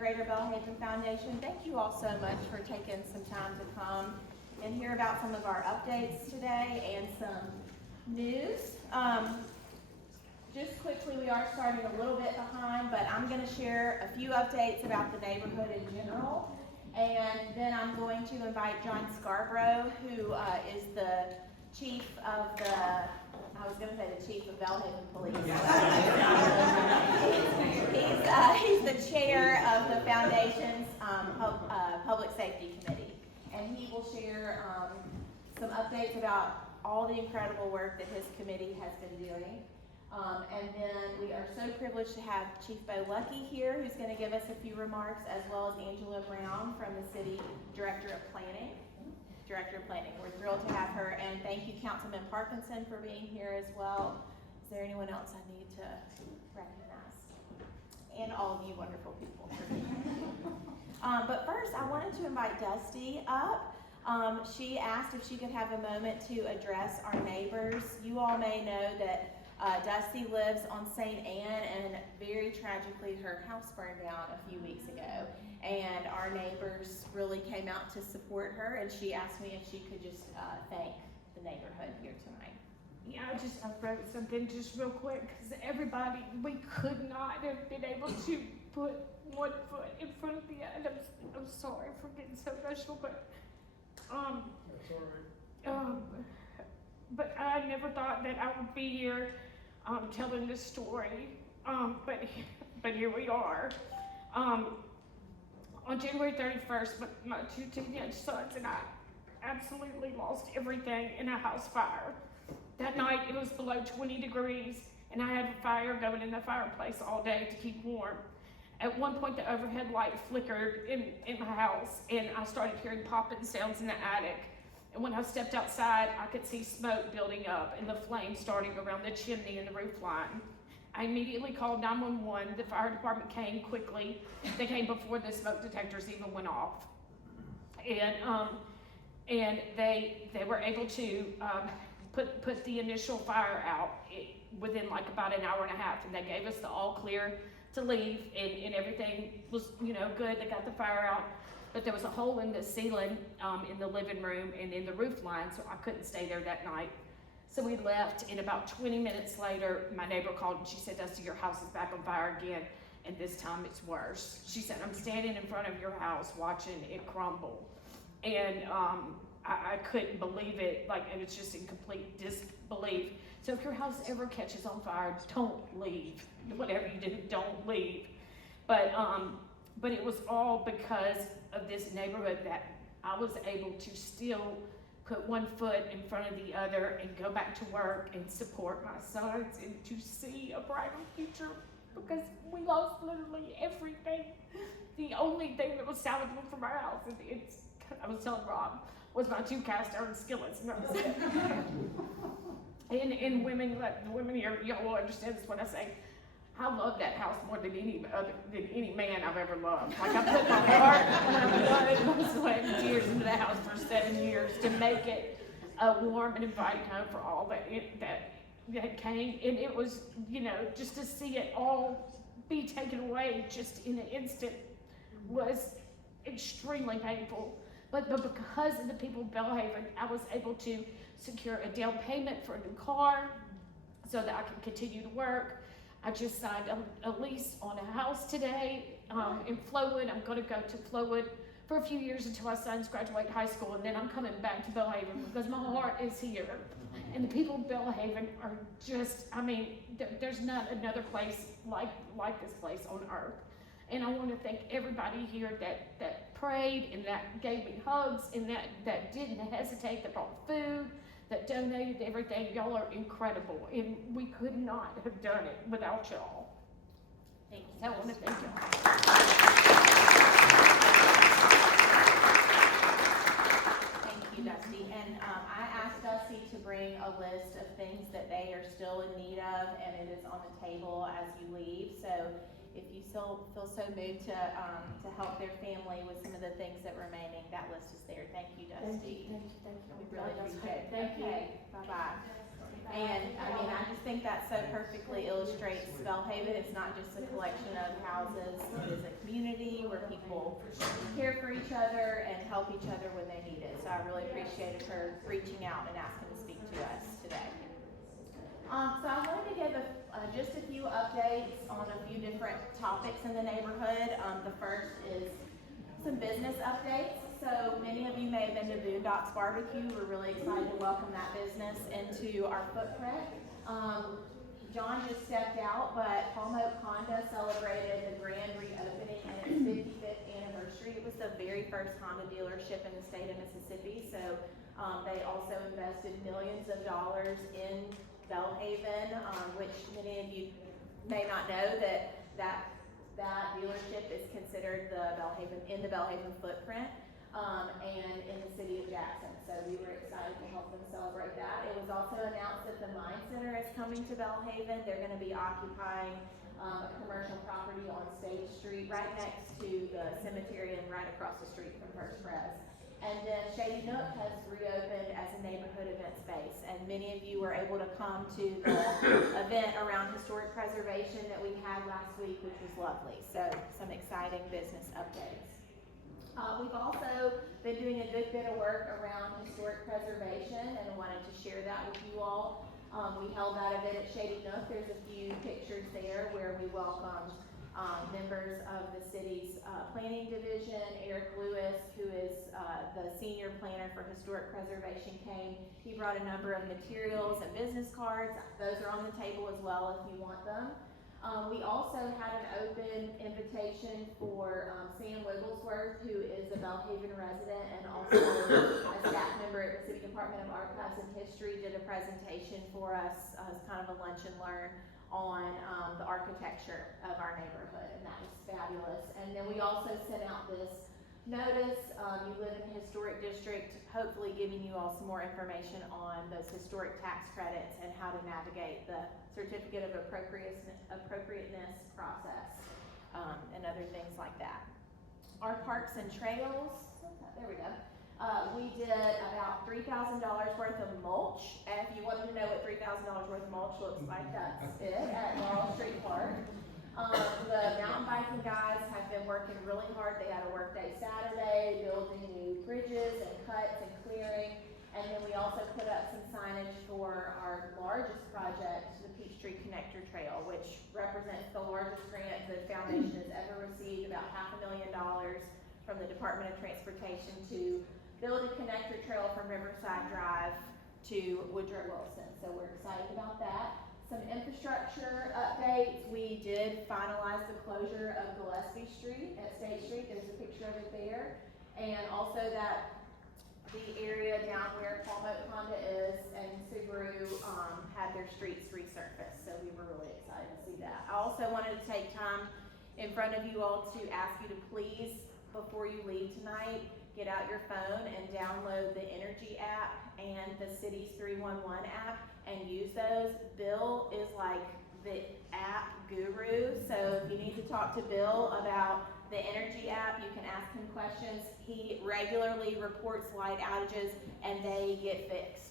Greater Belhaven Foundation. Thank you all so much for taking some time to come and hear about some of our updates today and some news. Just quickly, we are starting a little bit behind, but I'm going to share a few updates about the neighborhood in general. And then I'm going to invite John Scarbrough, who is the chief of the chief of Belhaven Police. He's the chair of the foundation's public safety committee, and he will share some updates about all the incredible work that his committee has been doing. And then we are so privileged to have Chief Luckey here, who's going to give us a few remarks, as well as Angela Brown from the City Director of Planning. We're thrilled to have her, and thank you, Councilman Parkinson, for being here as well. Is there anyone else I need to recognize? And all of you wonderful people. But first, I wanted to invite Dusty up. She asked if she could have a moment to address our neighbors. You all may know that Dusty lives on St. Anne, and very tragically her house burned down a few weeks ago, and our neighbors really came out to support her, and she asked me if she could just thank the neighborhood here tonight. Yeah, I wrote something just real quick, because everybody, we could not have been able to put one foot in front of the other. I'm sorry for getting so emotional, but That's all right. But I never thought that I would be here telling this story, but here we are. On January 31st, my two teenage sons and I absolutely lost everything in a house fire. That night it was below 20 degrees, and I had a fire going in the fireplace all day to keep warm. At one point the overhead light flickered in my house, and I started hearing popping sounds in the attic. And when I stepped outside, I could see smoke building up and the flames starting around the chimney and the roof line. I immediately called 911. The fire department came quickly. They came before the smoke detectors even went off. And they were able to put the initial fire out within like about an hour and a half, and they gave us the all clear to leave, and everything was good. They got the fire out. But there was a hole in the ceiling in the living room and in the roof line, so I couldn't stay there that night. So we left, and about 20 minutes later, my neighbor called and she said, "Dusty, your house is back on fire again, and this time it's worse." She said, "I'm standing in front of your house watching it crumble." And I couldn't believe it. Like, it was just in complete disbelief. So if your house ever catches on fire, don't leave. Whatever you do, don't leave. But it was all because of this neighborhood that I was able to still put one foot in front of the other and go back to work and support my sons and to see a brighter future, because we lost literally everything. The only thing that was salvageable from our house, I was telling Rob, was my 2 cast iron skillets. And women here, y'all will understand this when I say, I love that house more than any man I've ever loved. Like, I put my heart and my blood, my sweat and tears into the house for 7 years to make it a warm and inviting home for all that came. And it was, just to see it all be taken away just in an instant was extremely painful. But because of the people of Belhaven, I was able to secure a down payment for a new car so that I could continue to work. I just signed a lease on a house today in Flowood. I'm going to go to Flowood for a few years until my sons graduate high school, and then I'm coming back to Belhaven because my heart is here. And the people of Belhaven are just, there's not another place like this place on earth. And I want to thank everybody here that prayed and that gave me hugs and that didn't hesitate, that brought food, that donated everything. Y'all are incredible, and we could not have done it without y'all. Thank you. So I want to thank y'all. Thank you, Dusty. And I asked Dusty to bring a list of things that they are still in need of, and it is on the table as you leave. So if you still feel so moved to help their family with some of the things that are remaining, that list is there. Thank you, Dusty. Thank you. We really appreciate it. Thank you. Bye-bye. And I just think that so perfectly illustrates Belhaven. It's not just a collection of houses. It is a community where people care for each other and help each other when they need it. So I really appreciated her reaching out and asking to speak to us today. So I wanted to give just a few updates on a few different topics in the neighborhood. The first is some business updates. So many of you may have been to Boondocks Barbecue. We're really excited to welcome that business into our footprint. John just stepped out, but Palm Oak Honda celebrated the grand reopening and its 55th anniversary. It was the very first Honda dealership in the state of Mississippi. So they also invested millions of dollars in Belhaven, which many of you may not know that dealership is considered in the Belhaven footprint, and in the city of Jackson. So we were excited to help them celebrate that. It was also announced that the Mine Center is coming to Belhaven. They're going to be occupying a commercial property on State Street, right next to the cemetery and right across the street from First Pres. And then Shady Nook has reopened as a neighborhood event space, and many of you were able to come to the event around historic preservation that we had last week, which was lovely. So some exciting business updates. We've also been doing a good bit of work around historic preservation, and I wanted to share that with you all. We held that event at Shady Nook. There's a few pictures there where we welcomed members of the city's planning division. Eric Lewis, who is the senior planner for historic preservation, came. He brought a number of materials and business cards. Those are on the table as well if you want them. We also had an open invitation for Sam Wigglesworth, who is a Belhaven resident and also a staff member at the City Department of Archives and History, did a presentation for us as kind of a lunch and learn on the architecture of our neighborhood, and that was fabulous. And then we also sent out this notice. You live in a historic district, hopefully giving you all some more information on those historic tax credits and how to navigate the certificate of appropriateness process, and other things like that. Our parks and trails, there we go. We did about $3,000 worth of mulch. And if you wanted to know what $3,000 worth of mulch looks like, that's it at Laurel Street Park. The mountain biking guys have been working really hard. They had a work day Saturday, building new bridges and cuts and clearing. And then we also put up some signage for our largest project, the Peachtree Connector Trail, which represents the largest grant the foundation has ever received, about $500,000 from the Department of Transportation to build a connector trail from Riverside Drive to Woodrow Wilson. So we're excited about that. Some infrastructure updates. We did finalize the closure of Gillespie Street at State Street. There's a picture of it there. And also that the area down where Palm Oak Honda is and Scarbrough had their streets resurfaced. So we were really excited to see that. I also wanted to take time in front of you all to ask you to please, before you leave tonight, get out your phone and download the Energy app and the Cities 311 app and use those. Bill is like the app guru, so if you need to talk to Bill about the Energy app, you can ask him questions. He regularly reports light outages and they get fixed.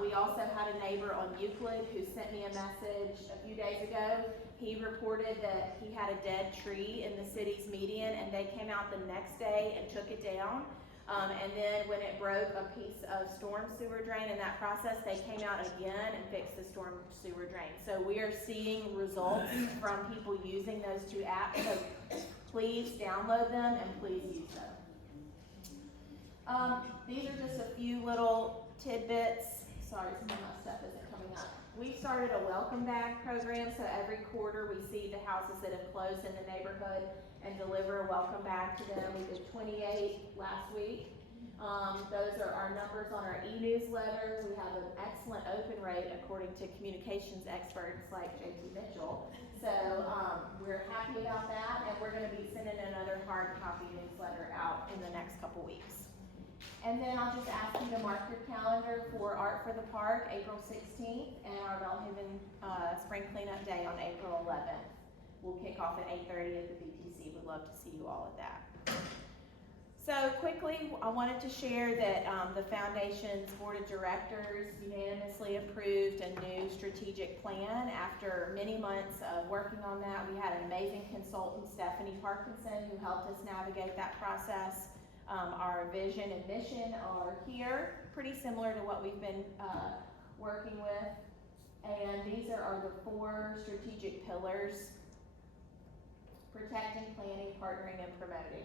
We also had a neighbor on Euclid who sent me a message a few days ago. He reported that he had a dead tree in the city's median, and they came out the next day and took it down. And then when it broke a piece of storm sewer drain in that process, they came out again and fixed the storm sewer drain. So we are seeing results from people using those two apps. So please download them and please use them. These are just a few little tidbits. Sorry, some of my stuff isn't coming up. We started a welcome bag program, so every quarter we see the houses that have closed in the neighborhood and deliver a welcome bag to them. We did 28 last week. Those are our numbers on our e-newsletters. We have an excellent open rate according to communications experts like JT Mitchell. So we're happy about that, and we're going to be sending another hard copy newsletter out in the next couple weeks. And then I'll just ask you to mark your calendar for Art for the Park, April 16th, and our Belhaven Spring Cleanup Day on April 11th. We'll kick off at 8:30 at the BTC. Would love to see you all at that. So quickly, I wanted to share that the foundation's board of directors unanimously approved a new strategic plan. After many months of working on that, we had an amazing consultant, Stephanie Parkinson, who helped us navigate that process. Our vision and mission are here, pretty similar to what we've been working with. And these are the 4 strategic pillars: protecting, planning, partnering, and promoting.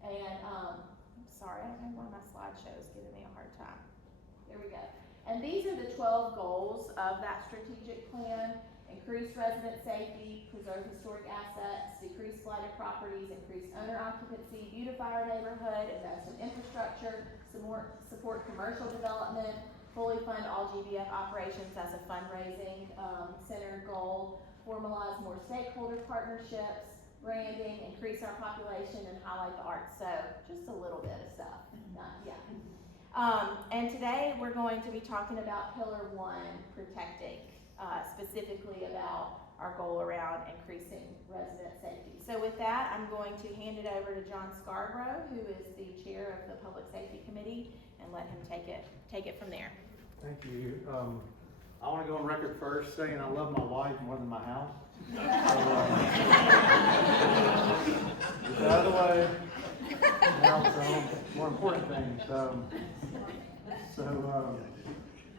And I'm sorry, I don't know why my slideshow is giving me a hard time. There we go. And these are the 12 goals of that strategic plan: increase resident safety, preserve historic assets, decrease blighted properties, increase owner occupancy, beautify our neighborhood, invest in infrastructure, support commercial development, fully fund all GBF operations as a fundraising centered goal, formalize more stakeholder partnerships, branding, increase our population, and highlight the arts. So just a little bit of stuff. And today we're going to be talking about Pillar 1, protecting, specifically about our goal around increasing resident safety. So with that, I'm going to hand it over to John Scarbrough, who is the chair of the Public Safety Committee, and let him take it from there. Thank you. I want to go on record first saying I love my wife more than my house. So, get out of the way. Now it's the more important things.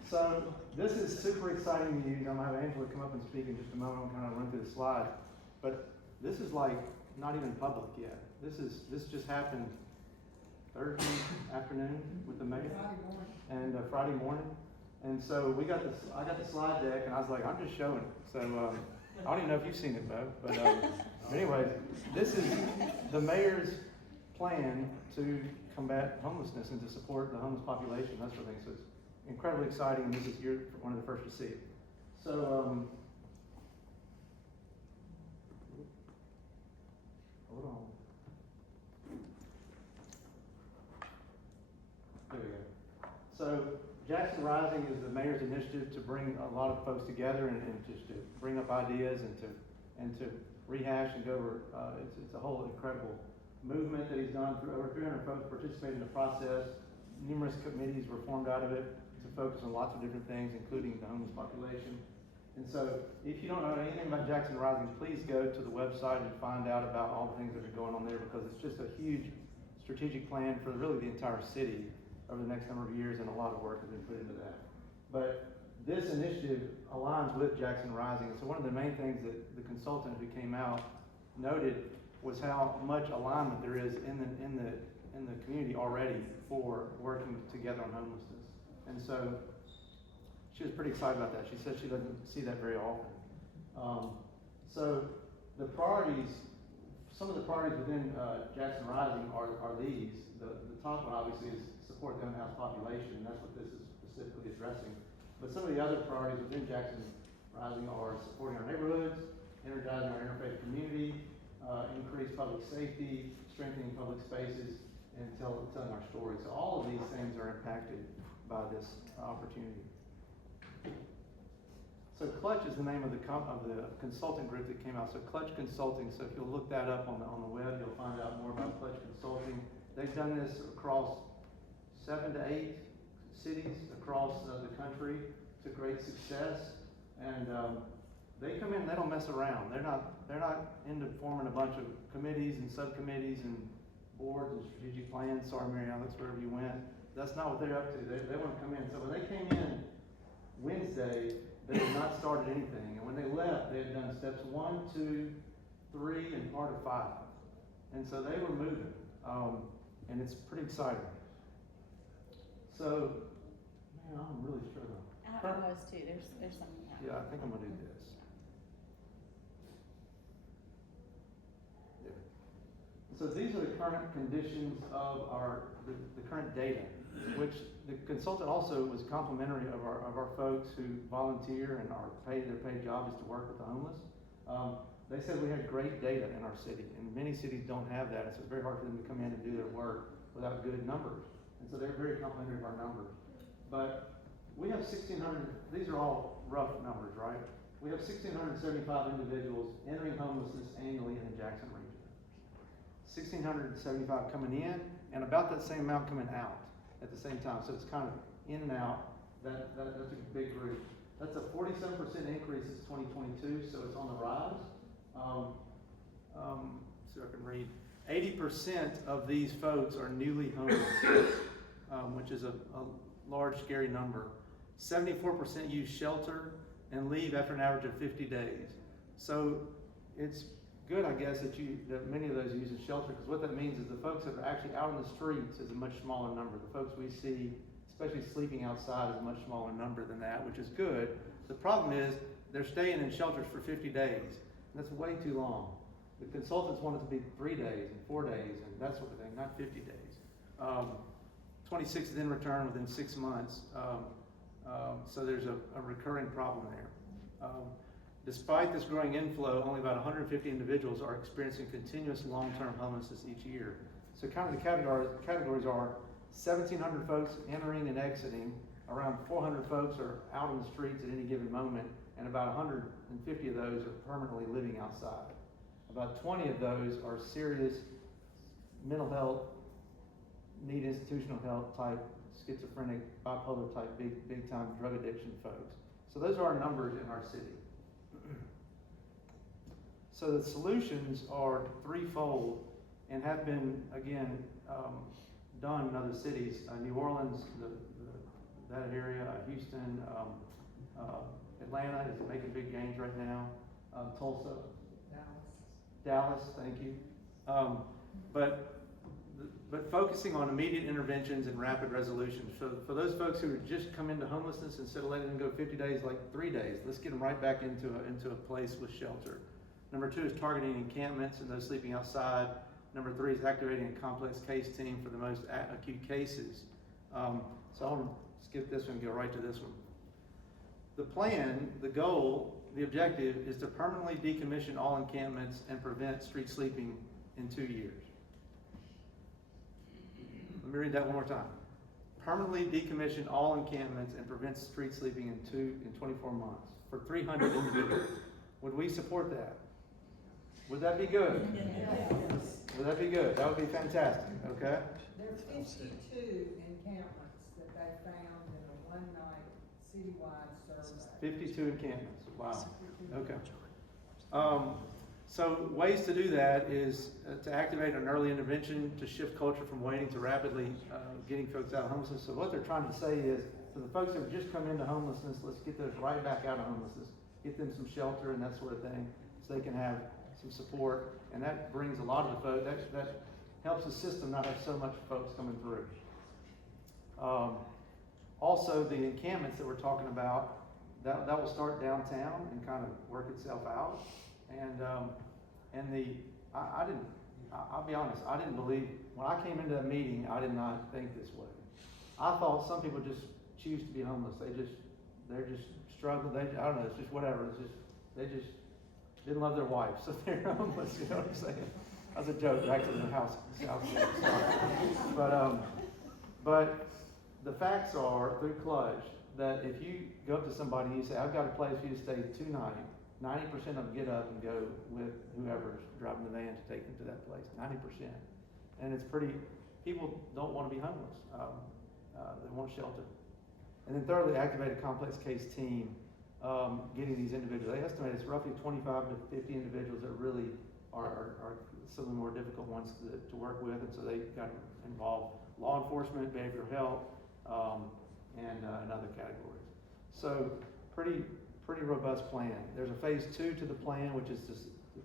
So this is super exciting news. I'm going to have Angela come up and speak in just a moment. I'm kind of run through the slides. But this is like not even public yet. This just happened Thursday afternoon with the mayor and Friday morning. And so I got the slide deck, and I was like, I'm just showing it. So I don't even know if you've seen it, Bo. But anyways, this is the mayor's plan to combat homelessness and to support the homeless population, that sort of thing. So it's incredibly exciting, and you're one of the first to see it. So hold on. There we go. So Jackson Rising is the mayor's initiative to bring a lot of folks together and just to bring up ideas and to rehash and go over. It's a whole incredible movement that he's done. Over 300 folks participated in the process. Numerous committees were formed out of it to focus on lots of different things, including the homeless population. And so, if you don't know anything about Jackson Rising, please go to the website and find out about all the things that are going on there, because it's just a huge strategic plan for really the entire city over the next number of years, and a lot of work has been put into that. But this initiative aligns with Jackson Rising. So one of the main things that the consultant who came out noted was how much alignment there is in the community already for working together on homelessness. And so she was pretty excited about that. She said she doesn't see that very often. So the priorities, some of the priorities within Jackson Rising are these. The top one obviously is support the unhoused population, and that's what this is specifically addressing. But some of the other priorities within Jackson Rising are supporting our neighborhoods, energizing our interfaith community, increase public safety, strengthening public spaces, and telling our story. So all of these things are impacted by this opportunity. So Clutch is the name of the consulting group that came out. So Clutch Consulting. So if you'll look that up on the web, you'll find out more about Clutch Consulting. They've done this across 7 to 8 cities across the country to great success, and they come in. They don't mess around. They're not into forming a bunch of committees and subcommittees and boards and strategic plans. Sorry, Mary Alex, wherever you went. That's not what they're up to. They want to come in. So when they came in Wednesday, they had not started anything, and when they left, they had done steps 1, 2, 3, and part of 5, and so they were moving, and it's pretty exciting. So, man, I'm really struggling. I was too. There's something happening. Yeah, I think I'm gonna do this. Yeah. So these are the current conditions of the current data, which the consultant also was complimentary of our folks who volunteer and their paid job is to work with the homeless. They said we had great data in our city, and many cities don't have that, so it's very hard for them to come in and do their work without good numbers. And so they're very complimentary of our numbers. But we have 1,600, these are all rough numbers, right? We have 1,675 individuals entering homelessness annually in the Jackson region. 1,675 coming in, and about that same amount coming out at the same time. So it's kind of in and out. That's a big group. That's a 47% increase since 2022, so it's on the rise. So I can read. 80% of these folks are newly homeless, which is a large, scary number. 74% use shelter and leave after an average of 50 days. So it's good, I guess, that many of those use a shelter, because what that means is the folks that are actually out on the streets is a much smaller number. The folks we see, especially sleeping outside, is a much smaller number than that, which is good. The problem is they're staying in shelters for 50 days. And that's way too long. The consultants want it to be 3 days and 4 days and that sort of thing, not 50 days. 26 then return within 6 months. So there's a recurring problem there. Despite this growing inflow, only about 150 individuals are experiencing continuous long-term homelessness each year. So kind of the categories are 1,700 folks entering and exiting, around 400 folks are out on the streets at any given moment, and about 150 of those are permanently living outside. About 20 of those are serious mental health, need institutional help type, schizophrenic, bipolar type, big time drug addiction folks. So those are our numbers in our city. So the solutions are threefold and have been, again, done in other cities. New Orleans, that area, Houston, Atlanta is making big gains right now. Tulsa, Dallas, thank you. But focusing on immediate interventions and rapid resolutions. So for those folks who just come into homelessness, instead of letting them go 50 days, like 3 days, let's get them right back into a place with shelter. Number 2 is targeting encampments and those sleeping outside. Number 3 is activating a complex case team for the most acute cases. So I want to skip this one and go right to this one. The plan, the goal, the objective is to permanently decommission all encampments and prevent street sleeping in 2 years. Let me read that one more time. Permanently decommission all encampments and prevent street sleeping in 24 months for 300 individuals. Would we support that? Would that be good? Yes. Would that be good? That would be fantastic, okay? There are 52 encampments that they found in a one-night citywide survey. 52 encampments, wow, okay. So ways to do that is to activate an early intervention to shift culture from waiting to rapidly getting folks out of homelessness. So what they're trying to say is, for the folks that have just come into homelessness, let's get those right back out of homelessness, get them some shelter and that sort of thing, so they can have some support, and that brings a lot of the folks, that helps the system not have so much folks coming through. Also, the encampments that we're talking about, that will start downtown and kind of work itself out. I'll be honest, I didn't believe, when I came into that meeting, I did not think this way. I thought some people just choose to be homeless. They're just struggling. I don't know, it's just whatever. They just didn't love their wife, so they're homeless, you know what I'm saying? That's a joke, back to the house. But the facts are, through Clutch, that if you go up to somebody and you say, I've got a place for you to stay 2 nights, 90% of them get up and go with whoever's driving the van to take them to that place, 90%. And it's people don't want to be homeless. They want shelter. And then thirdly, activate a complex case team, getting these individuals. They estimate it's roughly 25 to 50 individuals that really are some of the more difficult ones to work with, and so they got to involve law enforcement, behavioral health, and other categories. So pretty robust plan. There's a phase 2 to the plan, which is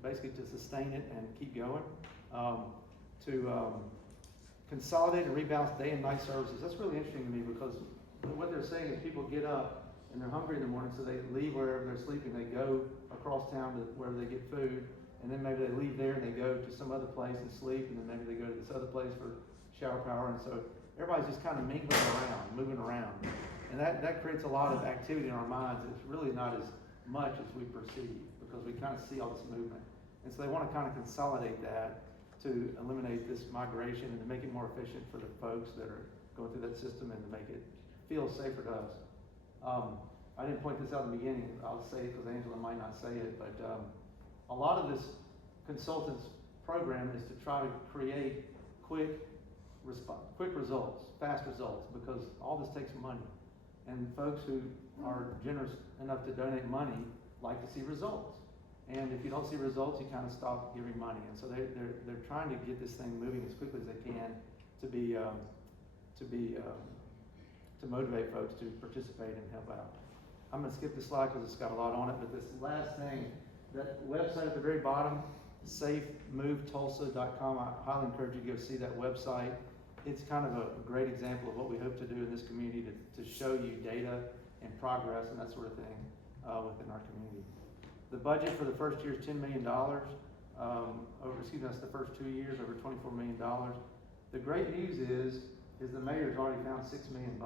basically to sustain it and keep going, to consolidate and rebalance day and night services. That's really interesting to me, because what they're saying is people get up and they're hungry in the morning, so they leave wherever they're sleeping. They go across town to where they get food, and then maybe they leave there and they go to some other place and sleep, and then maybe they go to this other place for shower power, and so everybody's just kind of mingling around, moving around. And that creates a lot of activity in our minds. It's really not as much as we perceive, because we kind of see all this movement. And so they want to kind of consolidate that to eliminate this migration and to make it more efficient for the folks that are going through that system, and to make it feel safer to us. I didn't point this out in the beginning. I'll say it because Angela might not say it, but a lot of this consultants' program is to try to create quick results, fast results, because all this takes money. And folks who are generous enough to donate money like to see results. And if you don't see results, you kind of stop giving money. And so they're trying to get this thing moving as quickly as they can to motivate folks to participate and help out. I'm going to skip this slide because it's got a lot on it, but this last thing, that website at the very bottom, safemovetulsa.com, I highly encourage you to go see that website. It's kind of a great example of what we hope to do in this community to show you data and progress and that sort of thing within our community. The budget for the first year is $10 million. That's the first 2 years, over $24 million. The great news is the mayor's already found $6 million,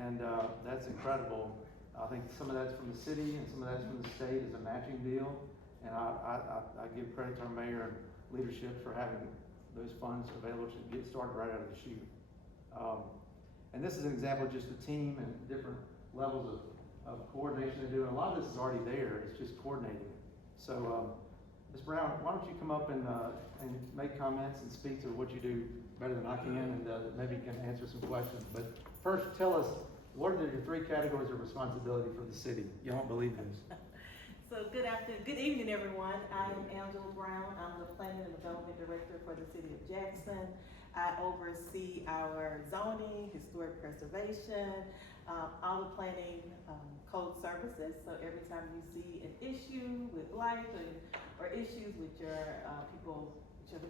and that's incredible. I think some of that's from the city and some of that's from the state as a matching deal, and I give credit to our mayor and leadership for having those funds available to get started right out of the chute. And this is an example of just the team and different levels of coordination they're doing. A lot of this is already there, it's just coordinating it. So, Ms. Brown, why don't you come up and make comments and speak to what you do better than I can, and maybe you can answer some questions. But first, tell us, what are your 3 categories of responsibility for the city? You won't believe this. So good evening, everyone. I am Angela Brown. I'm the Planning and Development Director for the City of Jackson. I oversee our zoning, historic preservation, all the planning code services. So every time you see an issue with life or issues with your people,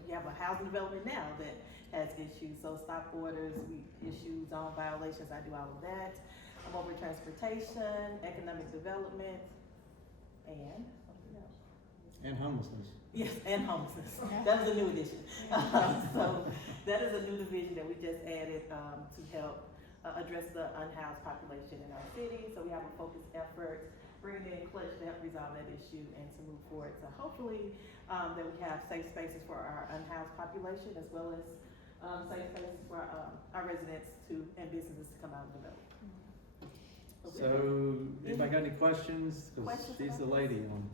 you have a housing development now that has issues. So stop orders, we issue zone violations, I do all of that. I'm over transportation, economic development, and something else. And homelessness. Yes, and homelessness. That was a new addition. So that is a new division that we just added to help address the unhoused population in our city. So we have a focused effort, bringing in clutch to help resolve that issue and to move forward. So hopefully that we have safe spaces for our unhoused population, as well as safe spaces for our residents and businesses to come out and develop. So, anybody got any questions? Because Questions she's the about lady on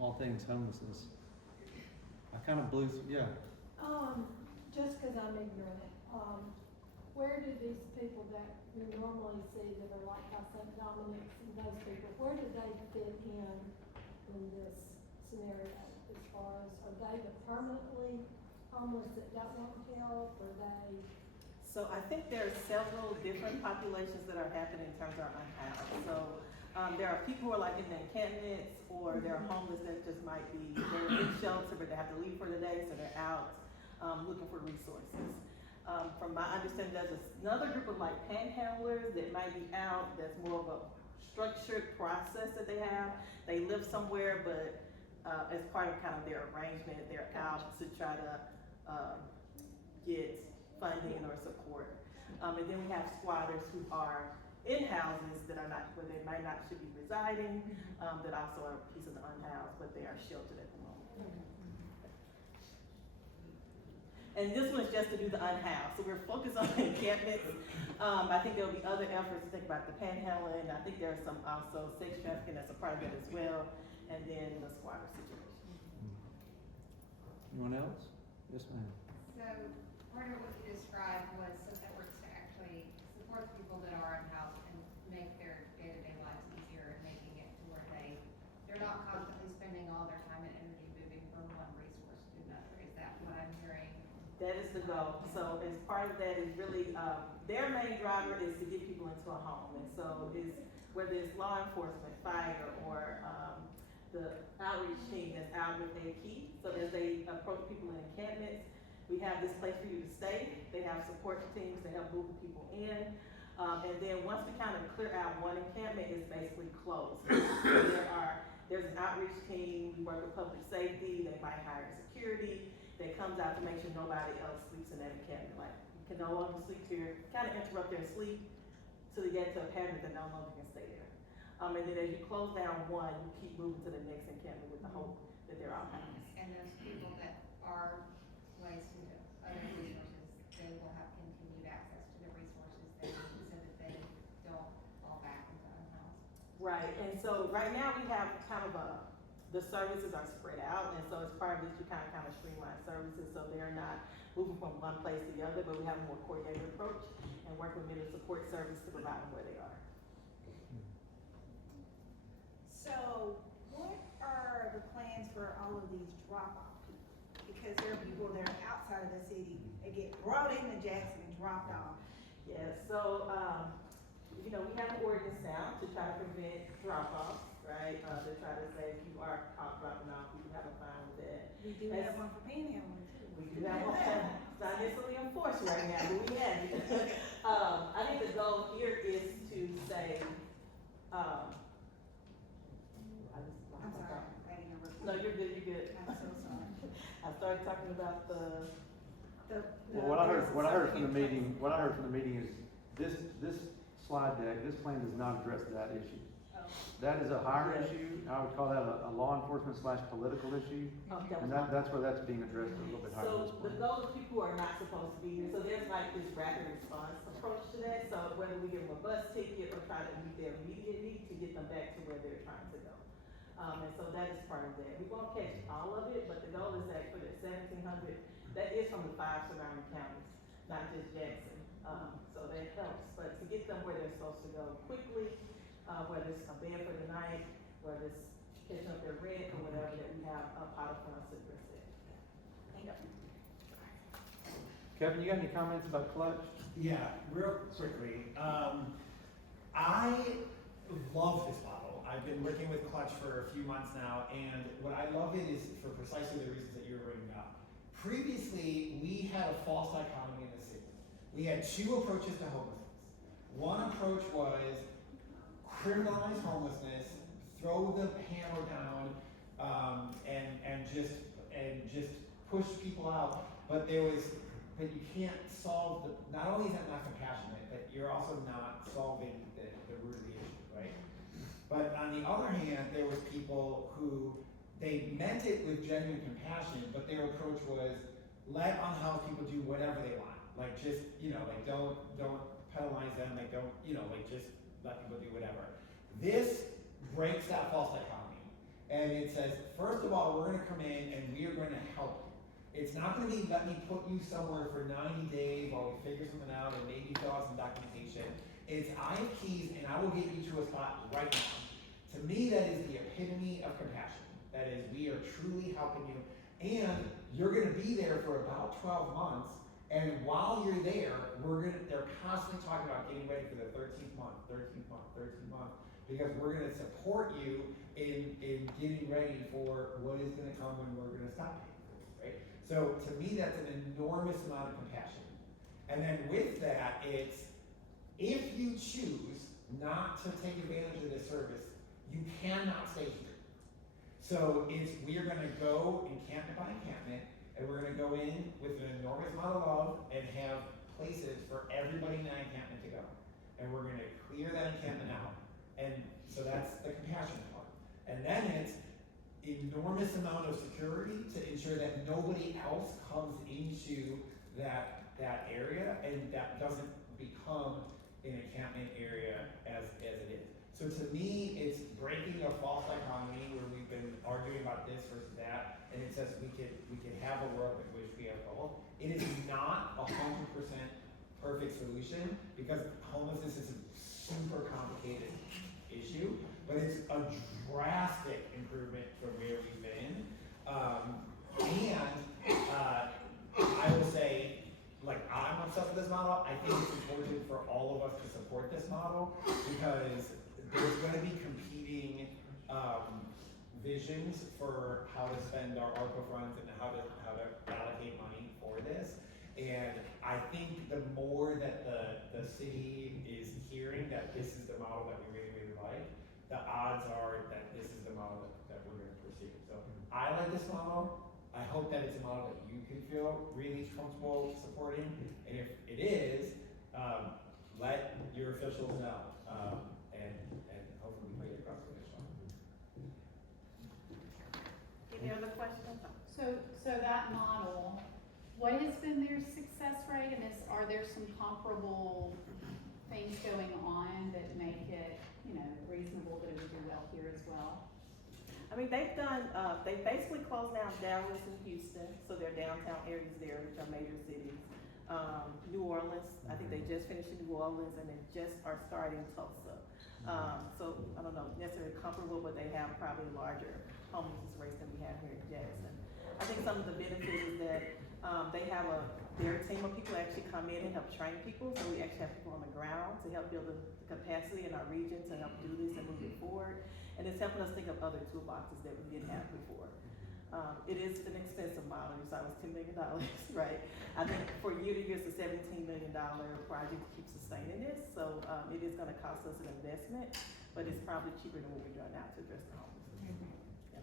all things homelessness. I kind of blew, yeah. Just because I'm ignorant, where do these people that we normally see that are like St. Dominic's and those people, where do they fit in this scenario? As far as, are they the permanently homeless that don't want help, or they? So I think there are several different populations that are happening in terms of our unhoused. So there are people who are like in the encampments, or there are homeless that just might be, they're in shelter, but they have to leave for the day, so they're out looking for resources. From my understanding, there's another group of like panhandlers that might be out, that's more of a structured process that they have. They live somewhere, but as part of kind of their arrangement, they're out to try to get funding or support. And then we have squatters who are in houses that are not, where they might not should be residing, that also are a piece of the unhoused, but they are sheltered at the moment. And this one's just to do the unhoused, so we're focused on encampments. I think there'll be other efforts to think about the panhandling. I think there's some also sex trafficking that's a part of it as well, and then the squatter situation. Anyone else? Yes, ma'am. So part of what you described was some efforts to actually support the people that are unhoused and make their day-to-day lives easier and making it to where they're not constantly spending all their time and energy moving from one resource to another. Is that what I'm hearing? That is the goal. So as part of that is really, their main driver is to get people into a home. And so it's, whether it's law enforcement, fire, or the outreach team that's out with a key. So as they approach people in encampments, we have this place for you to stay. They have support teams to help move the people in. And then once we kind of clear out one encampment, it's basically closed. So there's an outreach team, we work with public safety, they might hire security that comes out to make sure nobody else sleeps in that encampment. Like, you can no longer sleep here, kind of interrupt their sleep till they get to a pattern that no longer can stay there. And then as you close down one, you keep moving to the next encampment with the hope that they're all housed. And those people that are placed into other resources, they will have continued access to the resources they need so that they don't fall back into unhoused. Right, and so right now we have kind of the services are spread out, and so as part of this, you kind of streamline services, so they're not moving from one place to the other, but we have a more coordinated approach and work with mental support service to provide them where they are. So, what are the plans for all of these drop-off people? Because there are people that are outside of the city that get brought into Jackson and dropped off. Yeah, so, you know, we have an ordinance now to try to prevent drop-offs, right? To try to say if you are caught dropping off, you have a fine with that. We do have one for panhandling too. We do have one, it's not necessarily enforced right now, but we have it. I think the goal here is to say, I'm sorry, I didn't remember. no, you're good, you're good. I'm so sorry. I started talking about the, Well, what I heard from the meeting is this slide deck, this plan does not address that issue. That is a higher issue, I would call that a law enforcement / political issue, and that's where that's being addressed a little bit higher in this so the plan. goal is people who are not supposed to be here, so there's like this rapid response approach to that, so whether we give them a bus ticket or try to meet their immediate need to get them back to where they're trying to go. And so that is part of that. We won't catch all of it, but the goal is that for the 1,700, that is from the 5 surrounding counties, not just Jackson. So that helps, but to get them where they're supposed to go quickly, whether it's a bed for the night, whether it's catching up their rent or whatever, that we have a pot of funds to address it. Thank you. Kevin, you got any comments about clutch? Yeah, real quickly. I love this model. I've been working with Clutch for a few months now, and what I love it is for precisely the reasons that you were bringing up. Previously, we had a false dichotomy in the city. We had 2 approaches to homelessness. One approach was criminalize homelessness, throw the hammer down, and just push people out. But you can't solve not only is that not compassionate, but you're also not solving the root of the issue, right? But on the other hand, there was people who, they meant it with genuine compassion, but their approach was let unhoused people do whatever they want. Like just, like don't penalize them, like don't, like just let people do whatever. This breaks that false dichotomy. And it says, first of all, we're gonna come in and we are gonna help you. It's not gonna be let me put you somewhere for 90 days while we figure something out and maybe fill out some documentation. It's I have keys and I will get you to a spot right now. To me, that is the epitome of compassion. That is, we are truly helping you. And you're gonna be there for about 12 months. And while you're there, they're constantly talking about getting ready for the 13th month, because we're gonna support you in getting ready for what is gonna come when we're gonna stop paying for it, right? So to me, that's an enormous amount of compassion. And then with that, it's, if you choose not to take advantage of this service, you cannot stay here. So we are gonna go encampment by encampment, and we're gonna go in with an enormous amount of love and have places for everybody in that encampment to go. And we're gonna clear that encampment out. And so that's the compassion part. And then it's enormous amount of security to ensure that nobody else comes into that area and that doesn't become an encampment area as it is. So to me, it's breaking a false dichotomy where we've been arguing about this versus that, and it says we could have a world in which we have both. It is not 100% perfect solution because homelessness is a super complicated issue, but it's a drastic improvement from where we've been. I will say, like, I'm obsessed with this model. I think it's important for all of us to support this model because there's going to be competing visions for how to spend our ARPA funds and how to allocate money for this. And I think the more that the city is hearing that this is the model that we really, really like, the odds are that this is the model that we're going to pursue. So I like this model. I hope that it's a model that you can feel really comfortable supporting. And if it is, let your officials know. And hopefully we can get across the finish line. Any other questions? So that model, what has been their success rate, and are there some comparable things going on that make it, reasonable that it would do well here as well? I mean, they've done, they basically closed down Dallas and Houston, so their downtown areas there, which are major cities. New Orleans, I think they just finished in New Orleans and they just are starting Tulsa. So I don't know necessarily comparable, but they have probably a larger homelessness rates than we have here in Jackson. I think some of the benefits is that, they have their team of people actually come in and help train people, so we actually have people on the ground to help build the capacity in our region to help do this and move it forward. And it's helping us think of other toolboxes that we didn't have before. It is an expensive model, you saw it was $10 million, right? I think for year to year, it's a $17 million project to keep sustaining this, so, it is gonna cost us an investment, but it's probably cheaper than what we're doing now to address the homelessness. Yeah.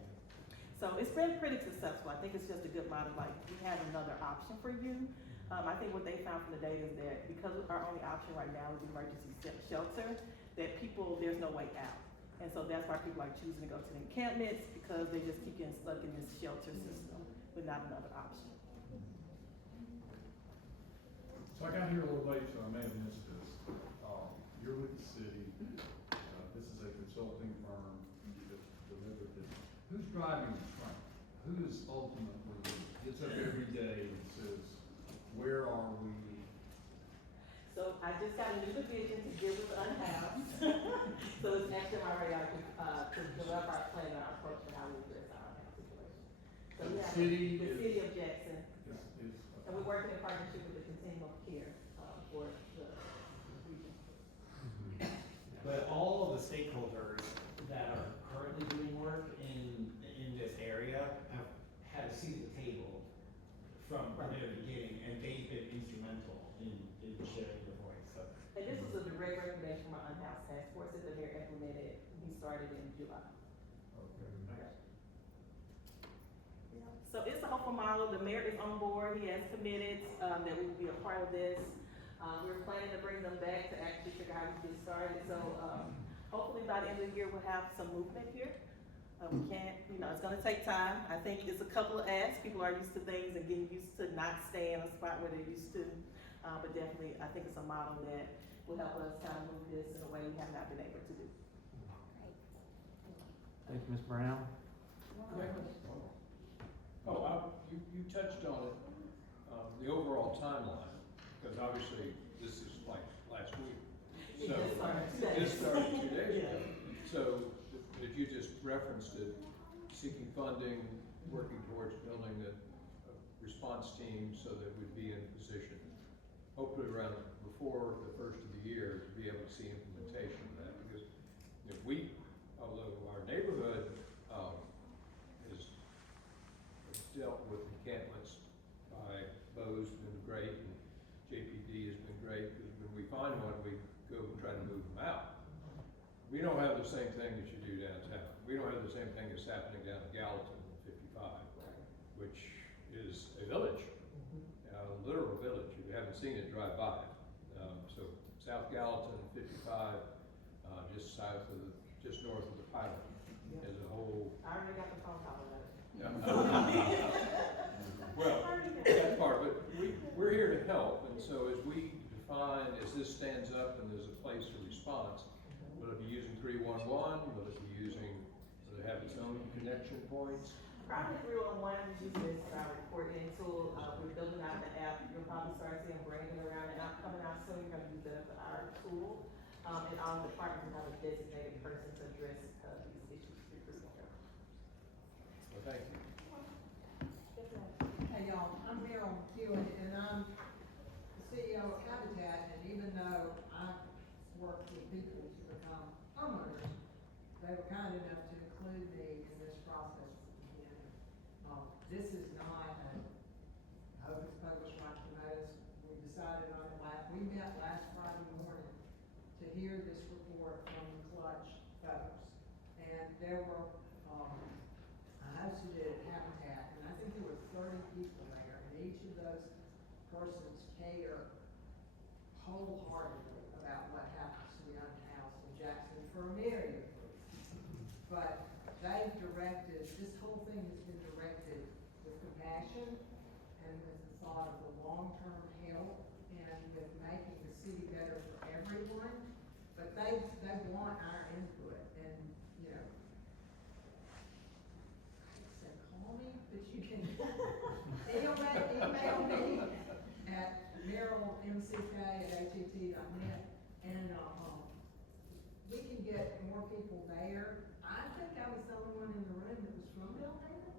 So it's been pretty successful. I think it's just a good model, like, we have another option for you. I think what they found from the data is that because our only option right now is emergency shelter, that people, there's no way out. And so that's why people are choosing to go to the encampments, because they just keep getting stuck in this shelter system with not another option. So I got here a little late, so I may have missed this. You're with the city, this is a consulting firm that delivered this. Who's driving the train? Who is ultimately, gets up every day and says, where are we? So I just got a new division to deal with the unhoused. So it's actually my radar to develop our plan and our approach to how we address our unhoused situation. So we have the city of Jackson, and we're working in partnership with the Continuum of Care for the region. But all of the stakeholders that are currently doing work in this area have had a seat at the table from the very beginning, and they've been instrumental in sharing their voice. So. And this was a direct recommendation from our unhoused task force that the mayor implemented. He started in July. Okay. So it's a hopeful model. The mayor is on board. He has committed that we will be a part of this. We're planning to bring them back to actually figure out how to get started. So hopefully by the end of the year, we'll have some movement here. We can't, it's gonna take time. I think it's a couple of asks. People are used to things and getting used to not staying in a spot where they're used to. But definitely, I think it's a model that will help us kind of move this in a way we have not been able to do. Thank you, Ms. Brown. You touched on it, the overall timeline, because obviously this is like last week. So it just started 2 days ago. So, but you just referenced it, seeking funding, working towards building a response team so that we'd be in a position, hopefully around before the first of the year, to be able to see implementation of that. Because if although our neighborhood has dealt with encampments by Bo's been great and JPD has been great, because when we find one, we go and try to move them out. We don't have the same thing that you do downtown. We don't have the same thing that's happening down in Gallatin on 55, which is a village, a literal village. If you haven't seen it, drive by. So South Gallatin and 55, just north of the pilot, as a whole. I already got the phone call about it. Well, that part, but we're here to help, and so as we define, as this stands up and there's a place for response, will it be using 311? Will it have its own connection points? Probably 311 is using this as our reporting tool. We're building out the app. You'll probably start seeing branding around the app coming out soon. We're gonna use that as our tool. And all the departments will have a designated person to address these issues through 311. Well, thank you. Hey y'all, I'm Meryl Hewitt, and I'm the CEO of Habitat, and even though I've worked with people to become homeowners, they were kind enough to include me in this process at the beginning. This is not a hocus pocus right promote us. We decided on it we met last Friday morning to hear this report from the Clutch folks. And there were, I hosted it at Habitat, and I think there were 30 people there, and each of those persons care wholeheartedly about what happens to the unhoused in Jackson for a myriad of reasons. But they've directed, this whole thing has been directed with compassion and with the thought of the long-term health and with making the city better for everyone. But they want our input, and mck@att.net, and, we can get more people there. I think I was the only one in the room that was from Belhaven.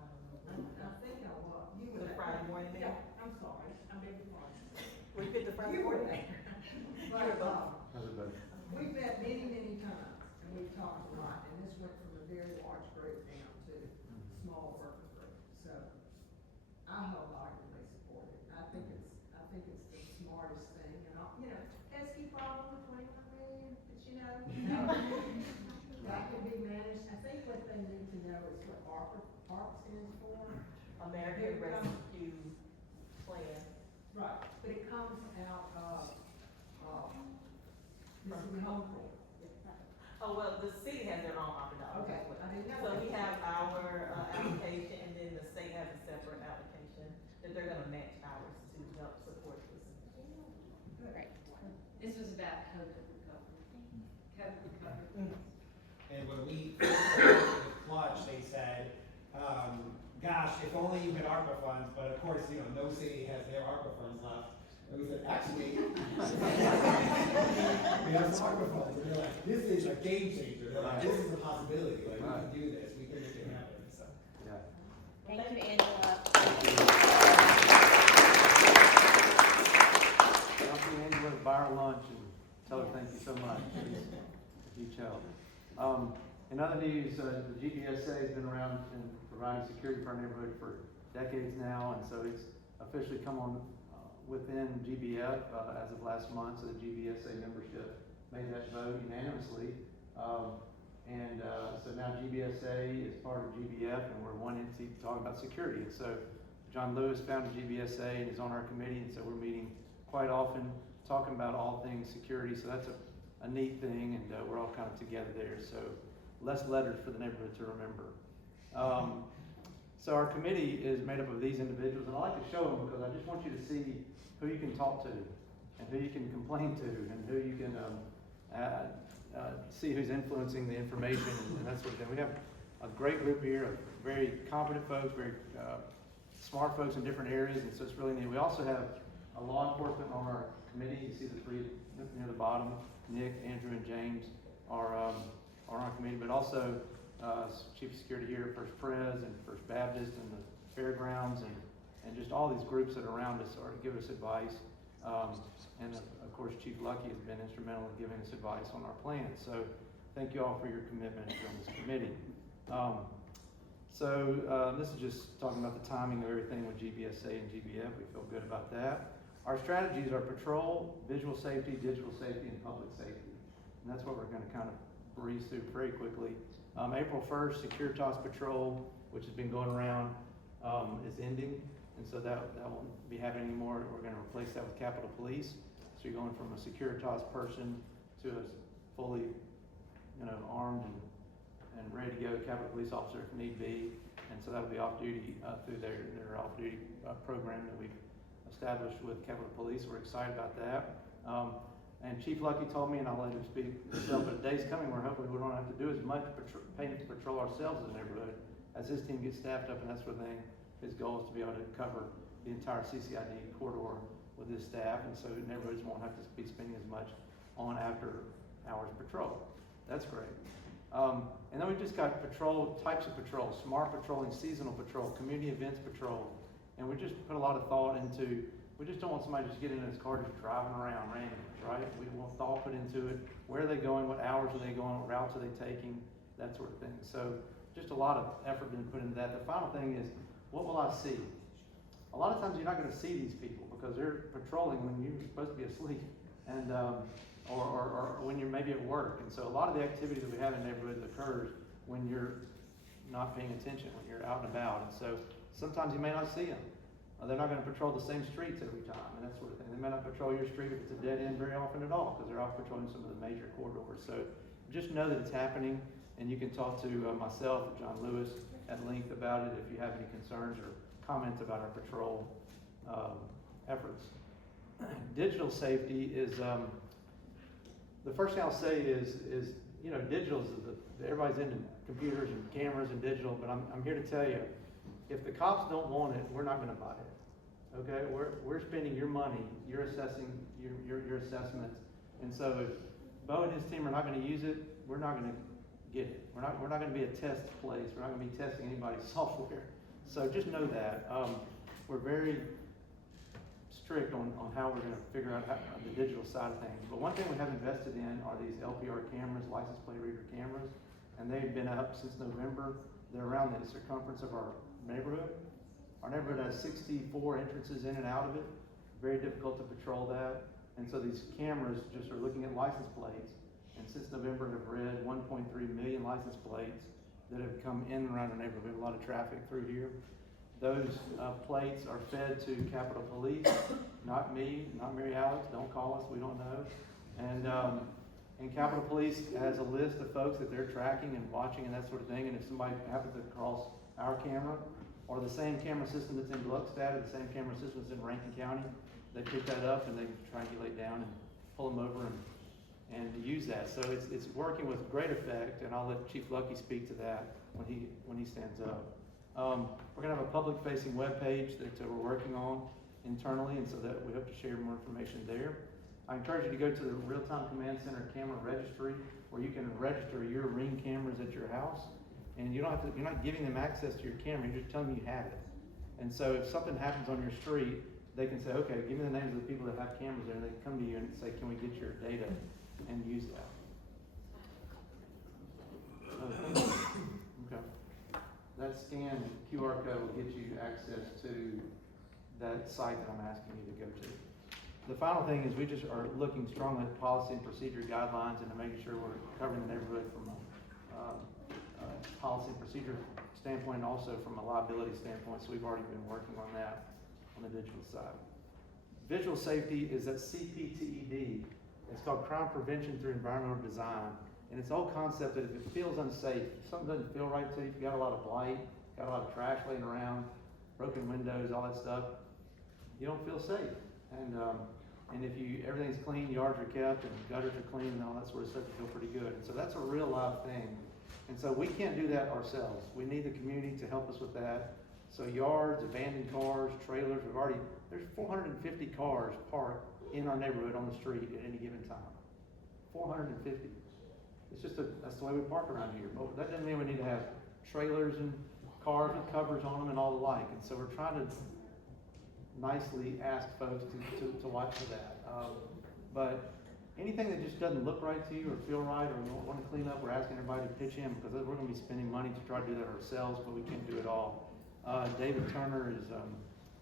I think I was. You were The there. Friday morning meeting? Yeah, I'm sorry, I beg your pardon. We picked the Friday You were morning. there. But, Everybody. we've met many, many times, and we've talked a lot, and this went from a very large group down to a small working group. So, I wholeheartedly support it. I think it's the smartest thing, and pesky problem with 21 million, but that can be managed. I think what they need to know is what ARP stands for. American Rescue Plan. Right, but it comes out of, Mississippi Home Corps. Oh, well, the city has their own ARPA dollars. Okay, as well. I didn't know So that. we have our, application, and then the state has a separate application that they're gonna match ours to help support this. Great. This was about COVID recovery. COVID recovery. And when we first started with Clutch, they said, gosh, if only you had ARPA funds, but of course, no city has their ARPA funds left. And we said, actually, we have some ARPA funds, and they're like, this is a game changer, they're like, this is a possibility, like, we can do this, we can make it happen, so. Yeah. Thank you, Angela. I'll see Angela buy her lunch and tell her thank you so much. She's a huge help. In other news, the GBSA has been around and providing security for our neighborhood for decades now, and so it's officially come on within GBF as of last month. So the GBSA membership made that vote unanimously, so now GBSA is part of GBF, and we're one entity talking about security. And so John Lewis founded GBSA and is on our committee, and so we're meeting quite often talking about all things security. So that's a neat thing, and we're all kind of together there. So less letters for the neighborhood to remember. So our committee is made up of these individuals, and I like to show them because I just want you to see who you can talk to, and who you can complain to, and who you can see who's influencing the information and that sort of thing. We have a great group here of very competent folks, very smart folks in different areas, and so it's really neat. We also have a law enforcement on our committee. You see the three near the bottom. Nick, Andrew, and James are on our committee, but also Chief of Security here at First Pres and First Baptist and the Fairgrounds and just all these groups that are around us or give us advice. And of course, Chief Luckey has been instrumental in giving us advice on our plan. So thank you all for your commitment on this committee. This is just talking about the timing of everything with GBSA and GBF. We feel good about that. Our strategies are patrol, visual safety, digital safety, and public safety. And that's what we're going to kind of breeze through very quickly. April 1st, Securitas Patrol, which has been going around, is ending. And so that won't be happening anymore. We're going to replace that with Capitol Police. So you're going from a Securitas person to a fully, armed and ready to go Capitol Police officer if need be. And so that'll be off duty through their off duty program that we've established with Capitol Police. We're excited about that. And Chief Luckey told me, and I'll let him speak himself, but the day's coming where hopefully we don't have to do as much painting patrol ourselves as a neighborhood as his team gets staffed up and that sort of thing. His goal is to be able to cover the entire CCID corridor with his staff, and so neighborhoods won't have to be spending as much on after hours patrol. That's great. And then we've just got types of patrol, smart patrolling, seasonal patrol, community events patrol. And we just put a lot of thought into, we just don't want somebody just getting in his car just driving around randomly, right? We want thought put into it. Where are they going? What hours are they going? What routes are they taking? That sort of thing. So just a lot of effort being put into that. The final thing is, what will I see? A lot of times you're not going to see these people because they're patrolling when you're supposed to be asleep, and or when you're maybe at work. And so a lot of the activity that we have in neighborhoods occurs when you're not paying attention, when you're out and about. And so sometimes you may not see them. They're not going to patrol the same streets every time and that sort of thing. They may not patrol your street if it's a dead end very often at all because they're off patrolling some of the major corridors. So just know that it's happening, and you can talk to myself or John Lewis at length about it if you have any concerns or comments about our patrol efforts. Digital safety is, the first thing I'll say is digital is everybody's into computers and cameras and digital, but I'm here to tell you, if the cops don't want it, we're not going to buy it. okay? We're spending your money, you're assessing your assessments. And so if Bo and his team are not gonna use it, we're not gonna get it. We're not gonna be a test place, we're not gonna be testing anybody's software. So just know that. We're very strict on how we're gonna figure out the digital side of things. But one thing we have invested in are these LPR cameras, license plate reader cameras, and they've been up since November. They're around the circumference of our neighborhood. Our neighborhood has 64 entrances in and out of it. Very difficult to patrol that. And so these cameras just are looking at license plates, and since November have read 1.3 million license plates that have come in and around our neighborhood. We have a lot of traffic through here. Those plates are fed to Capitol Police, not me, not Mary Alex, don't call us, we don't know. And Capitol Police has a list of folks that they're tracking and watching and that sort of thing, and if somebody happens to cross our camera, or the same camera system that's in Gluckstadt, or the same camera system that's in Rankin County, they pick that up and they triangulate down and pull them over and use that. So it's working with great effect, and I'll let Chief Luckey speak to that when he stands up. We're gonna have a public-facing webpage that we're working on internally, and so that we hope to share more information there. I encourage you to go to the Real-Time Command Center camera registry, where you can register your Ring cameras at your house, and you're not giving them access to your camera, you're just telling them you have it. And so if something happens on your street, they can say, okay, give me the names of the people that have cameras there, and they can come to you and say, can we get your data and use that? Okay. That scan QR code will get you access to that site that I'm asking you to go to. The final thing is we just are looking strongly at policy and procedure guidelines and to making sure we're covering the neighborhood from a policy and procedure standpoint, and also from a liability standpoint. So we've already been working on that on the digital side. Visual safety is that CPTED. It's called Crime Prevention Through Environmental Design. And it's the whole concept that if it feels unsafe, if something doesn't feel right to you, if you got a lot of blight, got a lot of trash laying around, broken windows, all that stuff, you don't feel safe. And if everything's clean, yards are kept, and gutters are clean, and all that sort of stuff, you feel pretty good. And so that's a real live thing. And so we can't do that ourselves. We need the community to help us with that. So yards, abandoned cars, trailers, there's 450 cars parked in our neighborhood on the street at any given time. 450. It's just that's the way we park around here. But that doesn't mean we need to have trailers and cars with covers on them and all the like. And so we're trying to nicely ask folks to watch for that. But anything that just doesn't look right to you or feel right or want to clean up, we're asking everybody to pitch in, because we're going to be spending money to try to do that ourselves, but we can't do it all. David Turner is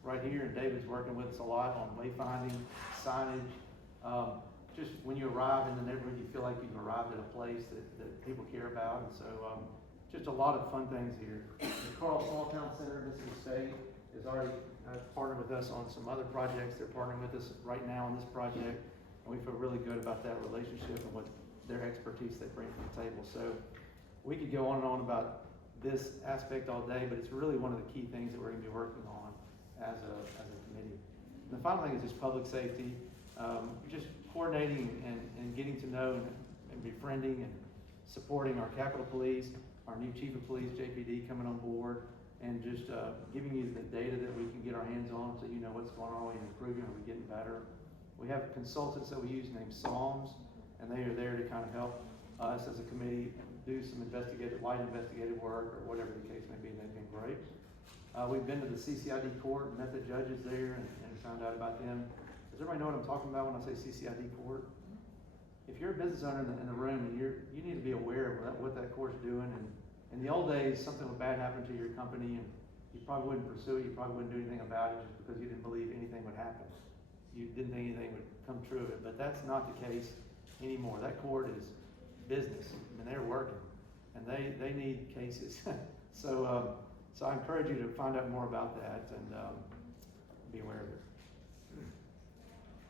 right here, and David's working with us a lot on wayfinding, signage. Just when you arrive in the neighborhood, you feel like you've arrived at a place that people care about, and so just a lot of fun things here. The Carl Small Town Center, Mississippi State, is already partnered with us on some other projects. They're partnering with us right now on this project, and we feel really good about that relationship and what their expertise they bring to the table. So we could go on and on about this aspect all day, but it's really one of the key things that we're going to be working on as a committee. And the final thing is just public safety, just coordinating and getting to know and befriending and supporting our Capitol Police, our new Chief of Police, JPD, coming on board, and just giving you the data that we can get our hands on so you know what's going on, are we improving, are we getting better. We have consultants that we use named Psalms, and they are there to kind of help us as a committee do some light investigative work or whatever the case may be, and they've been great. We've been to the CCID court and met the judges there and found out about them. Does everybody know what I'm talking about when I say CCID court? If you're a business owner in the room, and you need to be aware of what that court's doing. And in the old days, something bad happened to your company, and you probably wouldn't pursue it. You probably wouldn't do anything about it just because you didn't believe anything would happen. You didn't think anything would come true of it. But that's not the case anymore. That court is business. I mean, they're working, and they need cases. So I encourage you to find out more about that and be aware of it.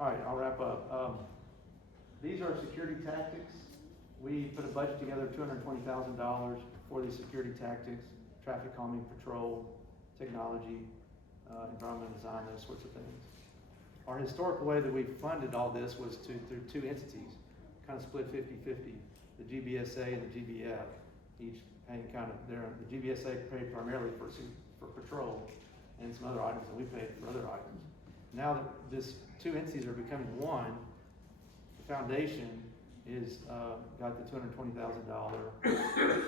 All right, I'll wrap up. These are security tactics. We put a budget together of $220,000 for these security tactics: traffic calming, patrol, technology, environmental design, those sorts of things. Our historical way that we funded all this was through two entities, kind of split 50-50, the GBSA and the GBF, each paying kind of the GBSA paid primarily for patrol and some other items, and we paid for other items. now that this two entities are becoming one, the foundation is, got the $220,000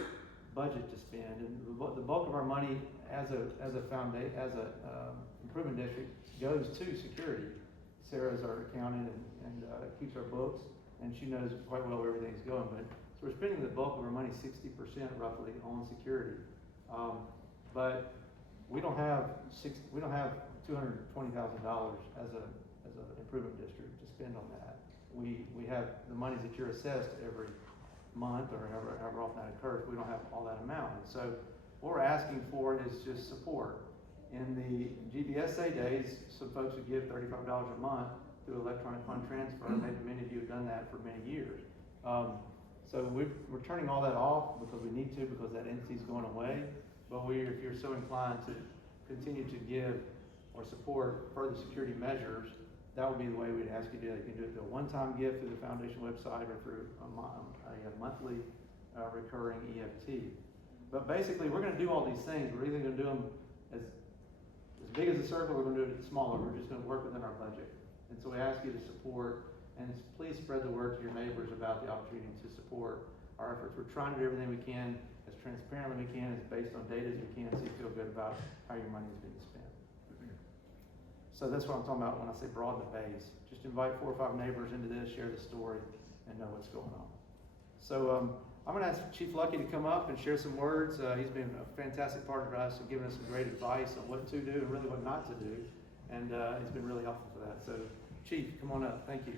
budget to spend, and the bulk of our money as a improvement district goes to security. Sarah's our accountant and keeps our books, and she knows quite well where everything's going, but, so we're spending the bulk of our money, 60% roughly, on security. But we don't have $220,000 as a improvement district to spend on that. We have the monies that you're assessed every month or however often that occurs. We don't have all that amount. And so what we're asking for is just support. In the GBSA days, some folks would give $35 a month through electronic fund transfer. Maybe many of you have done that for many years. So we're turning all that off because we need to, because that entity's going away. But if you're so inclined to continue to give or support further security measures, that would be the way we'd ask you to do it. You can do it through a one-time gift through the foundation website or through a monthly recurring EFT. But basically, we're going to do all these things. We're either going to do them as big as a circle, or we're going to do it smaller. We're just going to work within our budget. And so we ask you to support, and please spread the word to your neighbors about the opportunity to support our efforts. We're trying to do everything we can, as transparently as we can, as based on data as we can, so you feel good about how your money is being spent. So that's what I'm talking about when I say broaden the base. Just invite 4 or 5 neighbors into this, share the story, and know what's going on. So I'm going to ask Chief Luckey to come up and share some words. He's been a fantastic partner to us and giving us some great advice on what to do and really what not to do. And he's been really helpful for that. So Chief, come on up. Thank you.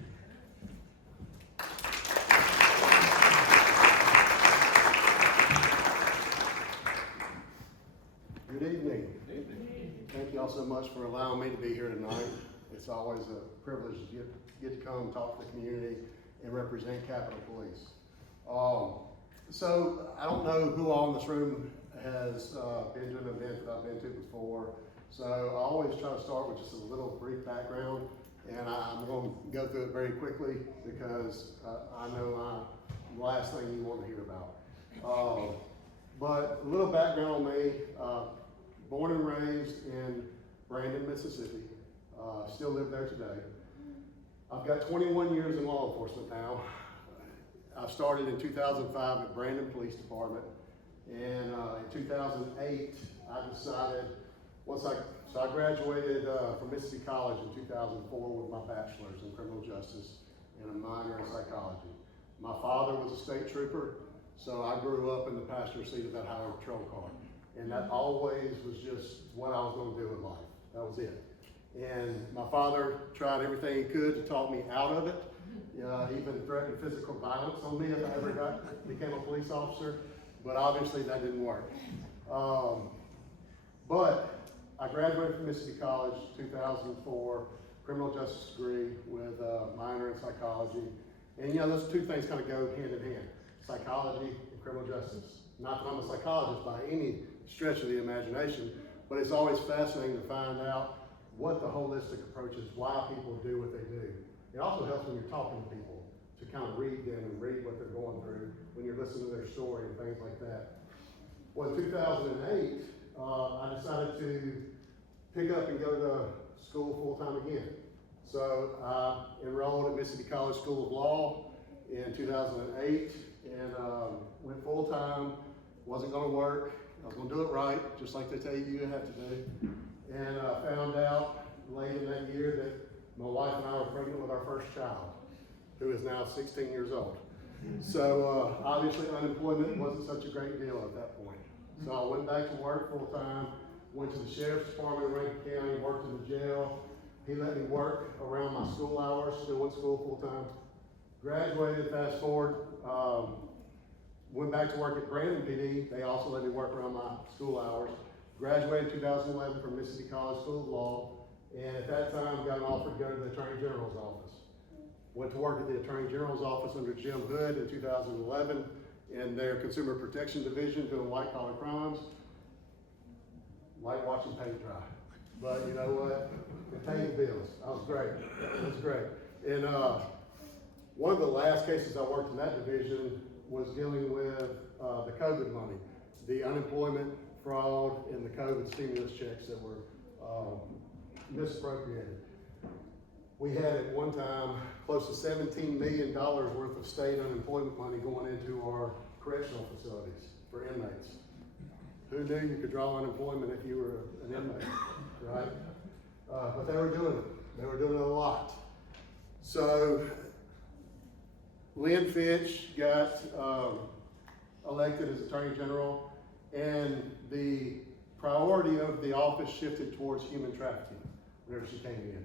Good evening. Thank you all so much for allowing me to be here tonight. It's always a privilege to get to come talk to the community and represent Capitol Police. So I don't know who all in this room has been to an event that I've been to before. So I always try to start with just a little brief background, and I'm going to go through it very quickly because I know I'm the last thing you want to hear about. But a little background on me. Born and raised in Brandon, Mississippi. Still live there today. I've got 21 years in law enforcement now. I started in 2005 at Brandon Police Department. And in 2008, I decided, I graduated from Mississippi College in 2004 with my bachelor's in criminal justice and a minor in psychology. My father was a state trooper, so I grew up in the passenger seat of that highway patrol car. And that always was just what I was going to do in life. That was it. And my father tried everything he could to talk me out of it. He even threatened physical violence on me if I ever became a police officer. But obviously that didn't work. But I graduated from Mississippi College 2004, criminal justice degree with a minor in psychology. And those two things kind of go hand in hand, psychology and criminal justice. Not that I'm a psychologist by any stretch of the imagination, but it's always fascinating to find out what the holistic approach is, why people do what they do. It also helps when you're talking to people to kind of read them and read what they're going through when you're listening to their story and things like that. Well, in 2008, I decided to pick up and go to school full-time again. So I enrolled at Mississippi College School of Law in 2008 and went full-time. Wasn't going to work. I was going to do it right, just like they tell you have to do. And I found out late in that year that my wife and I were pregnant with our first child, who is now 16 years old. So obviously unemployment wasn't such a great deal at that point. So I went back to work full time, went to the sheriff's department in Rankin County, worked in the jail. He let me work around my school hours, still went to school full time. Graduated, fast forward, went back to work at Brandon PD. They also let me work around my school hours. Graduated in 2011 from Mississippi College School of Law, and at that time got an offer to go to the Attorney General's office. Went to work at the Attorney General's office under Jim Hood in 2011 in their Consumer Protection Division doing white collar crimes. Like watching paint dry. But you know what? It paid the bills. That was great. It was great. And one of the last cases I worked in that division was dealing with the COVID money, the unemployment, fraud, and the COVID stimulus checks that were misappropriated. we had at one time close to $17 million worth of state unemployment money going into our correctional facilities for inmates. Who knew you could draw unemployment if you were an inmate, right? But they were doing it. They were doing it a lot. So Lynn Fitch got elected as Attorney General, and the priority of the office shifted towards human trafficking whenever she came in.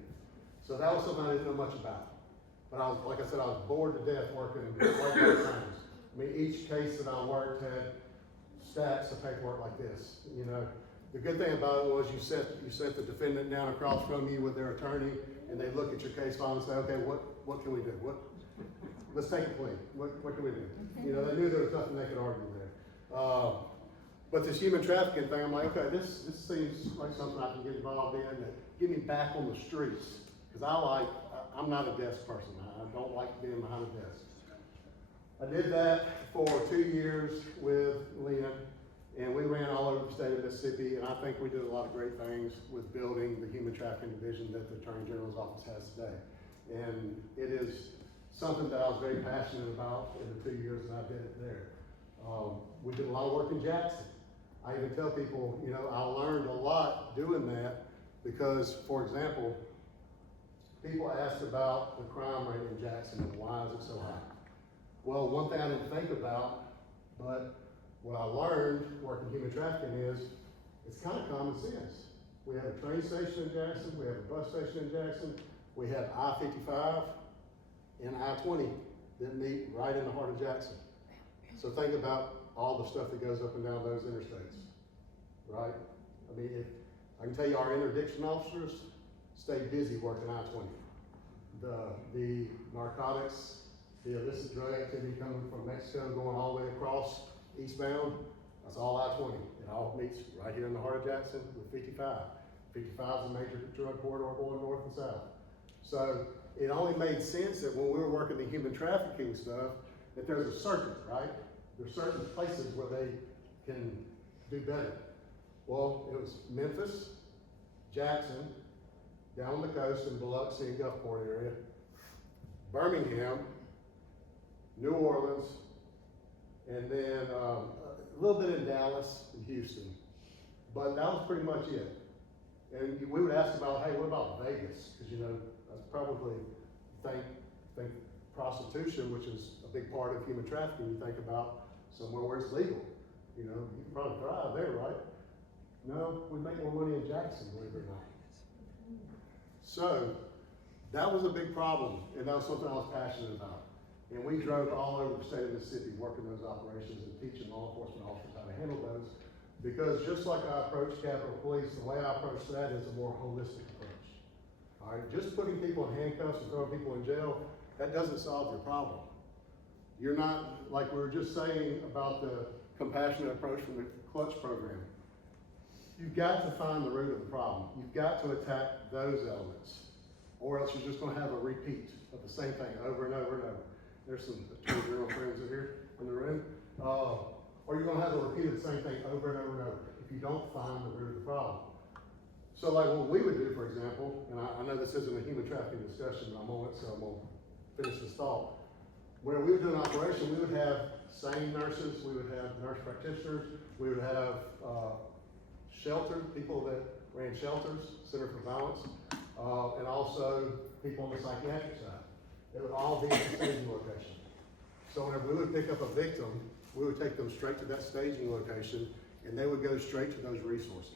So that was something I didn't know much about. But I was, like I said, I was bored to death working like those times. I mean, each case that I worked had stacks of paperwork like this. You know, the good thing about it was you set the defendant down across from you with their attorney, and they look at your case file and say, okay, what can we do? Let's take a plea. What can we do? You know, they knew there was nothing they could argue there. But this human trafficking thing, I'm like, okay, this seems like something I can get involved in that get me back on the streets. Because I'm not a desk person. I don't like being behind a desk. I did that for 2 years with Lynn, and we ran all over the state of Mississippi, and I think we did a lot of great things with building the human trafficking division that the Attorney General's office has today. And it is something that I was very passionate about in the 2 years that I did it there. We did a lot of work in Jackson. I even tell people, you know, I learned a lot doing that because, for example, people asked about the crime rate in Jackson and why is it so high? Well, one thing I didn't think about, but what I learned working human trafficking is it's kind of common sense. We have a train station in Jackson, we have a bus station in Jackson, we have I-55 and I-20 that meet right in the heart of Jackson. So think about all the stuff that goes up and down those interstates, right? I mean, I can tell you our interdiction officers stay busy working I-20. The narcotics, the illicit drug activity coming from Mexico going all the way across eastbound, that's all I-20. It all meets right here in the heart of Jackson with 55. 55 is a major drug corridor going north and south. So it only made sense that when we were working the human trafficking stuff, that there's a circuit, right? There's certain places where they can do better. Well, it was Memphis, Jackson, down the coast in Biloxi and Gulfport area, Birmingham, New Orleans, and then a little bit in Dallas and Houston. But that was pretty much it. And we would ask about, hey, what about Vegas? Because, you know, that's probably, think prostitution, which is a big part of human trafficking, you think about somewhere where it's legal. You know, you can probably thrive there, right? No, we make more money in Jackson, believe it or not. So, that was a big problem, and that was something I was passionate about. And we drove all over the state of Mississippi working those operations and teaching law enforcement officers how to handle those. Because just like I approach Capitol Police, the way I approach that is a more holistic approach. All right, just putting people in handcuffs and throwing people in jail, that doesn't solve your problem. You're not, like we were just saying about the compassionate approach from the Clutch program. You've got to find the root of the problem. You've got to attack those elements, or else you're just going to have a repeat of the same thing over and over and over. There's some Attorney General friends in here in the room. Or you're going to have a repeat of the same thing over and over and over if you don't find the root of the problem. So like what we would do, for example, and I know this isn't a human trafficking discussion, but I'm on it, so I'm going to finish this thought. When we would do an operation, we would have SANE nurses, we would have nurse practitioners, we would have shelter, people that ran shelters, Center for Violence, and also people on the psychiatric side. They would all be at the staging location. So whenever we would pick up a victim, we would take them straight to that staging location, and they would go straight to those resources.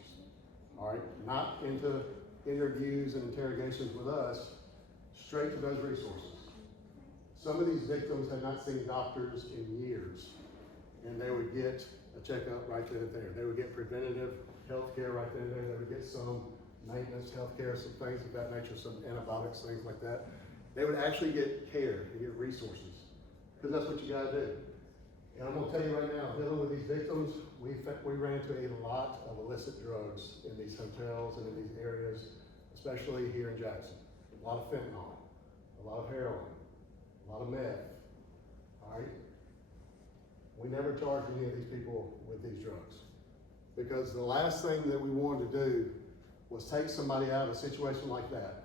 All right, not into interviews and interrogations with us, straight to those resources. Some of these victims had not seen doctors in years, and they would get a checkup right then and there. They would get preventative health care right then and there. They would get some maintenance health care, some things of that nature, some antibiotics, things like that. They would actually get care, they get resources, because that's what you gotta do. And I'm gonna tell you right now, dealing with these victims, we ran into a lot of illicit drugs in these hotels and in these areas, especially here in Jackson. A lot of fentanyl, a lot of heroin, a lot of meth, all right? We never charged any of these people with these drugs. Because the last thing that we wanted to do was take somebody out of a situation like that.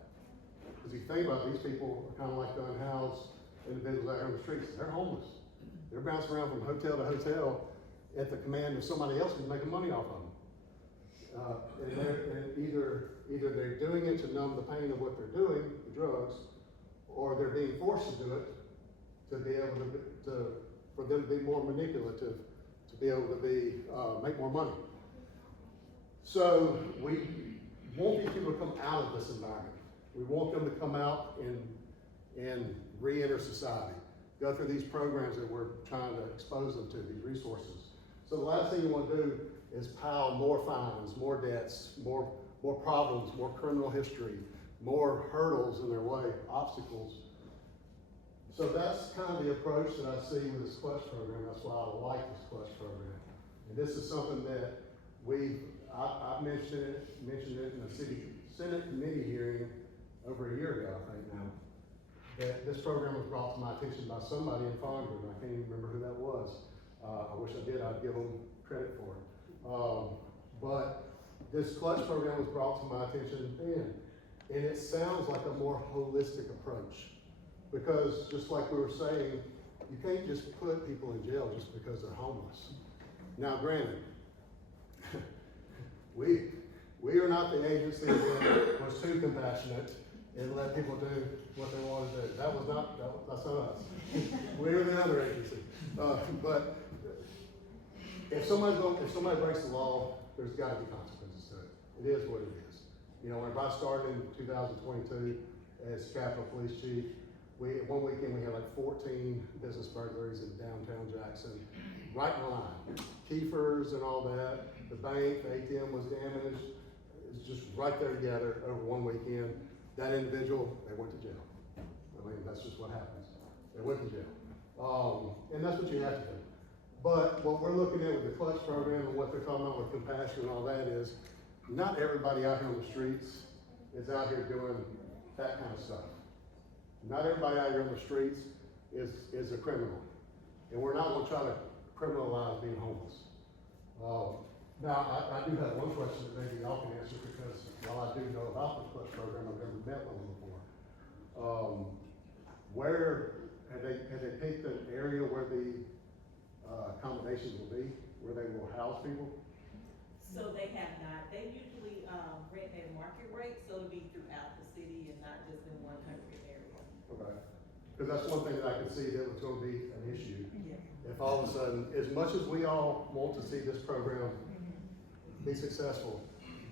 Because if you you think about it, these people are kind of like the unhoused individuals out here on the streets. They're homeless. They're bouncing around from hotel to hotel at the command of somebody else who's making money off of them. And either they're doing it to numb the pain of what they're doing, the drugs, or they're being forced to do it to be able for them to be more manipulative, to be able to make more money. So we want these people to come out of this environment. We want them to come out and re-enter society, go through these programs that we're trying to expose them to, these resources. So the last thing you want to do is pile more fines, more debts, more problems, more criminal history, more hurdles in their way, obstacles. So that's kind of the approach that I see with this Clutch program. That's why I like this Clutch program. And this is something that I mentioned it in a Senate committee hearing over a year ago, I think now, that this program was brought to my attention by somebody in Fondren. I can't even remember who that was. I wish I did, I'd give them credit for it. But this Clutch program was brought to my attention then. And it sounds like a more holistic approach. Because just like we were saying, you can't just put people in jail just because they're homeless. Now granted, we are not the agency that was too compassionate and let people do what they wanted to do. That's not us. We're the other agency. But if somebody breaks the law, there's got to be consequences to it. It is what it is. You know, when I started in 2022 as Capitol Police Chief, one weekend we had like 14 business burglaries in downtown Jackson, right in line. Keepers and all that. The bank, the ATM was damaged. It's just right there together over one weekend. That individual, they went to jail. I mean, that's just what happens. They went to jail. And that's what you have to do. But what we're looking at with the Clutch program and what they're talking about with compassion and all that is, not everybody out here on the streets is out here doing that kind of stuff. Not everybody out here on the streets is a criminal. And we're not gonna try to criminalize being homeless. Now, I do have one question that maybe y'all can answer, because while I do know about the Clutch program, I've never met one before. Where have they picked an area where the accommodations will be, where they will house people? So they have not. They usually rent at market rate, so it'll be throughout the city and not just in one country area. Okay. Because that's one thing that I could see that was going to be an issue. Yeah. If all of a sudden, as much as we all want to see this program be successful,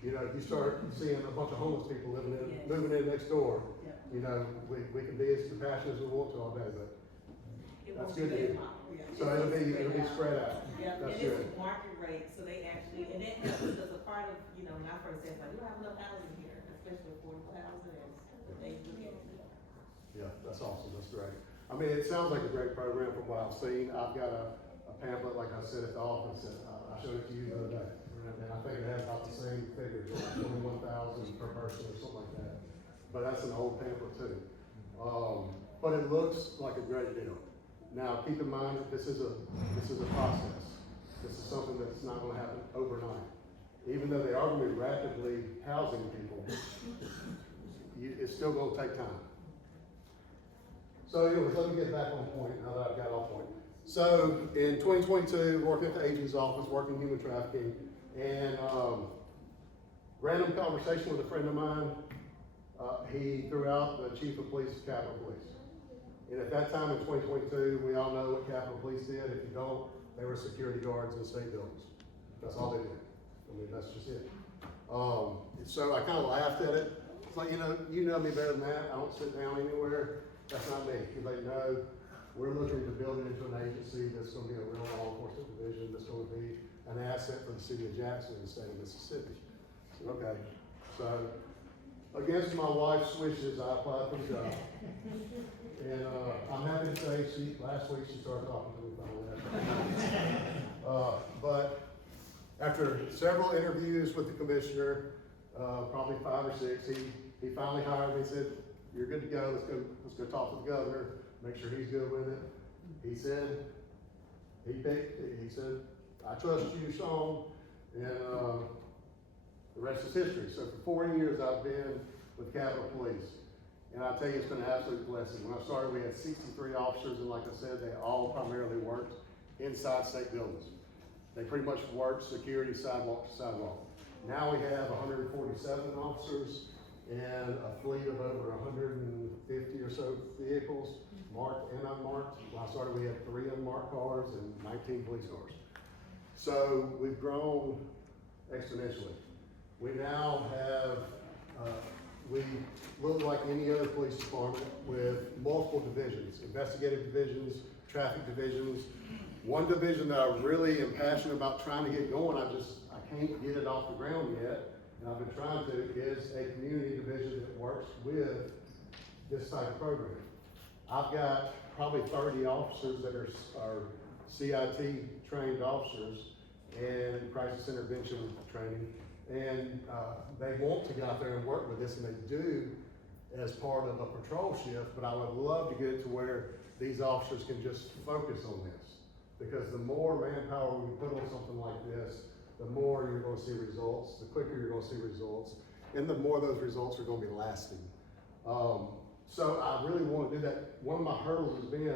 you know, if you start seeing a bunch of homeless people moving in next door, Yeah. you know, we can be as compassionate as we want to all day, but that's good to hear. So it'll be spread out. Yeah, That's and good. it's market rate, so they actually, and that helps because a part of, you know, when I first said, like, we don't have enough housing here, especially affordable housing, and they look at it. Yeah, that's awesome, that's great. I mean, it sounds like a great program from what I've seen. I've got a pamphlet, like I said, at the office, and I showed it to you the other day. And I think it has about the same figures, like 21,000 per person or something like that. But that's an old pamphlet too. But it looks like a great deal. Now, keep in mind that this is a process. This is something that's not gonna happen overnight. Even though they are gonna be rapidly housing people, it's still gonna take time. So anyways, let me get back on point now that I've got off point. So in 2022, working at the agent's office, working human trafficking, and random conversation with a friend of mine, he threw out the chief of police, Capitol Police. And at that time in 2022, we all know what Capitol Police did. If you don't, they were security guards in state buildings. That's all they did. I mean, that's just it. So I kind of laughed at it. It's like, you know me better than that. I don't sit down anywhere. That's not me. He's like, no, we're looking to build it into an agency that's going to be a real law enforcement division, that's going to be an asset for the city of Jackson and the state of Mississippi. Okay, so against my wife's wishes, I applied for the job. And I'm happy to say last week she started talking to me finally. But after several interviews with the commissioner, probably 5 or 6, he finally hired me and said, "You're good to go. Let's go talk to the governor, make sure he's good with it." He said, he said, "I trust you, Sean," and the rest is history. So for 4 years I've been with Capitol Police. And I tell you, it's been an absolute blessing. When I started, we had 63 officers, and like I said, they all primarily worked inside state buildings. They pretty much worked security sidewalk to sidewalk. Now we have 147 officers and a fleet of over 150 or so vehicles, marked and unmarked. When I started, we had 3 unmarked cars and 19 police cars. So we've grown exponentially. We now have, we look like any other police department with multiple divisions, investigative divisions, traffic divisions. One division that I really am passionate about trying to get going, I can't get it off the ground yet, and I've been trying to, is a community division that works with this type of program. I've got probably 30 officers that are CIT trained officers and crisis intervention training, and they want to get out there and work with this, and they do as part of a patrol shift, but I would love to get it to where these officers can just focus on this. Because the more manpower we put on something like this, the more you're gonna see results, the quicker you're gonna see results, and the more those results are gonna be lasting. So I really wanna do that. One of my hurdles has been,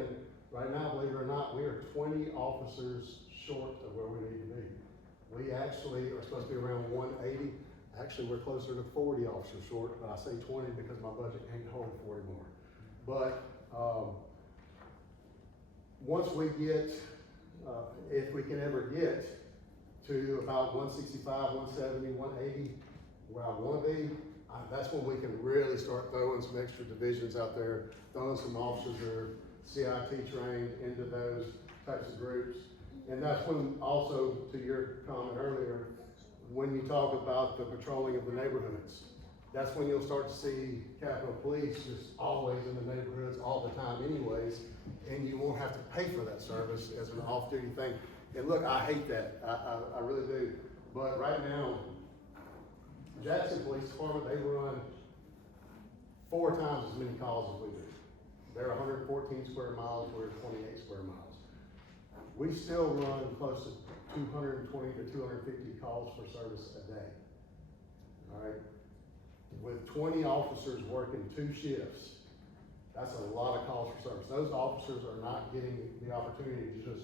right now, believe it or not, we are 20 officers short of where we need to be. We actually are supposed to be around 180. Actually, we're closer to 40 officers short, but I say 20 because my budget can't hold 40 more. But once we get, if we can ever get to about 165, 170, 180, where I wanna be, that's when we can really start throwing some extra divisions out there, throwing some officers that are CIT trained into those types of groups. And that's when also, to your comment earlier, when you talk about the patrolling of the neighborhoods, that's when you'll start to see Capitol Police just always in the neighborhoods all the time anyways, and you won't have to pay for that service as an off-duty thing. And look, I hate that, I really do. But right now, Jackson Police Department, they run 4 times as many calls as we do. They're 114 square miles, we're 28 square miles. We still run close to 220 to 250 calls for service a day, all right? With 20 officers working 2 shifts, that's a lot of calls for service. Those officers are not getting the opportunity to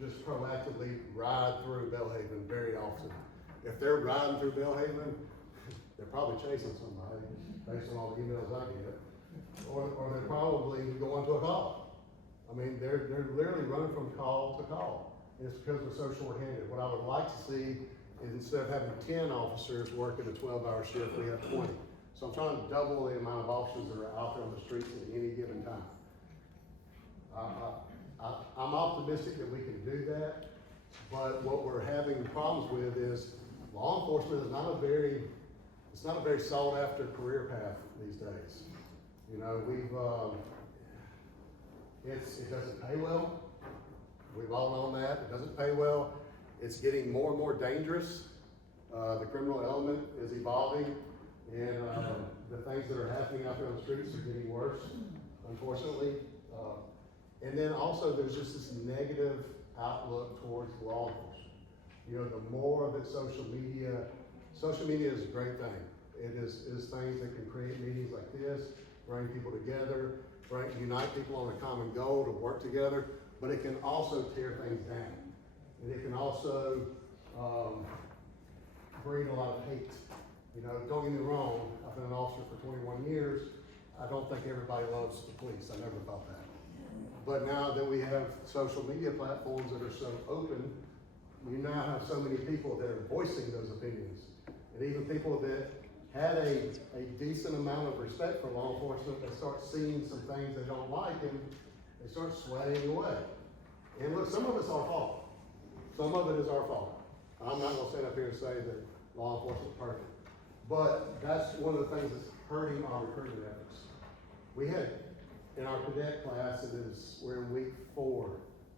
just proactively ride through Belhaven very often. If they're riding through Belhaven, they're probably chasing somebody based on all the emails I get, or they're probably going to a call. I mean, they're literally running from call to call. And it's because we're so short-handed. What I would like to see is instead of having 10 officers working a 12-hour shift, we have 20. So I'm trying to double the amount of officers that are out there on the streets at any given time. I'm optimistic that we can do that, but what we're having problems with is law enforcement is not a very sought after career path these days. You know, it doesn't pay well. We've all known that. It doesn't pay well. It's getting more and more dangerous. The criminal element is evolving, and the things that are happening out there on the streets are getting worse, unfortunately. And then also there's just this negative outlook towards law enforcement. You know, the more that social media is a great thing. It is things that can create meetings like this, bring people together, unite people on a common goal to work together, but it can also tear things down. And it can also breed a lot of hate. You know, don't get me wrong, I've been an officer for 21 years. I don't think everybody loves the police. I never thought that. But now that we have social media platforms that are so open, you now have so many people that are voicing those opinions. And even people that had a decent amount of respect for law enforcement, they start seeing some things they don't like and they start swaying away. And look, some of it's our fault. Some of it is our fault. I'm not gonna stand up here and say that law enforcement is perfect. But that's one of the things that's hurting our recruitment efforts. We had, in our cadet class, we're in week 4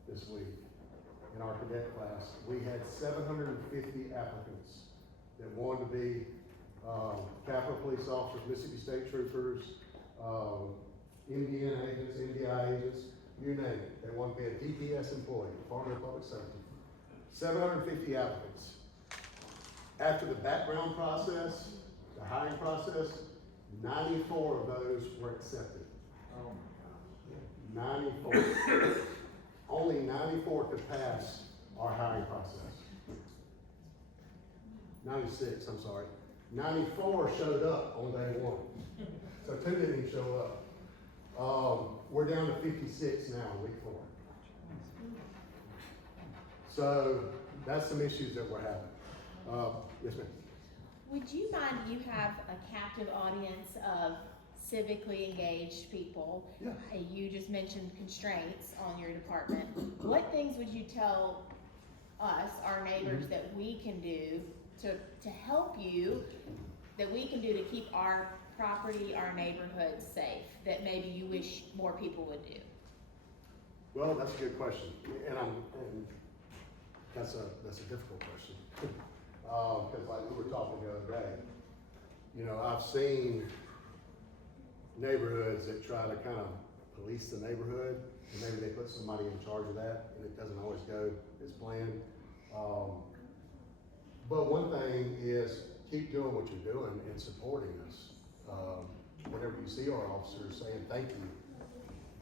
this week. In our cadet class, we had 750 applicants that wanted to be Capitol Police officers, Mississippi State Troopers, Indiana agents, NDI agents, you name it. They want to be a DPS employee, Department of Public Safety. 750 applicants. After the background process, the hiring process, 94 of those were accepted. Oh, 94. Only 94 could pass our hiring process. 96, I'm sorry. 94 showed up on day one. So 2 didn't even show up. We're down to 56 now, week 4. So that's some issues that we're having. Yes, ma'am. Would you mind, you have a captive audience of civically engaged people? Yeah. You just mentioned constraints on your department. What things would you tell us, our neighbors, that we can do to help you, that we can do to keep our property, our neighborhood safe, that maybe you wish more people would do? Well, that's a good question, and that's a difficult question. Because like we were talking the other day, you know, I've seen neighborhoods that try to kind of police the neighborhood, and maybe they put somebody in charge of that, and it doesn't always go as planned. But one thing is keep doing what you're doing and supporting us. Whenever you see our officers saying thank you,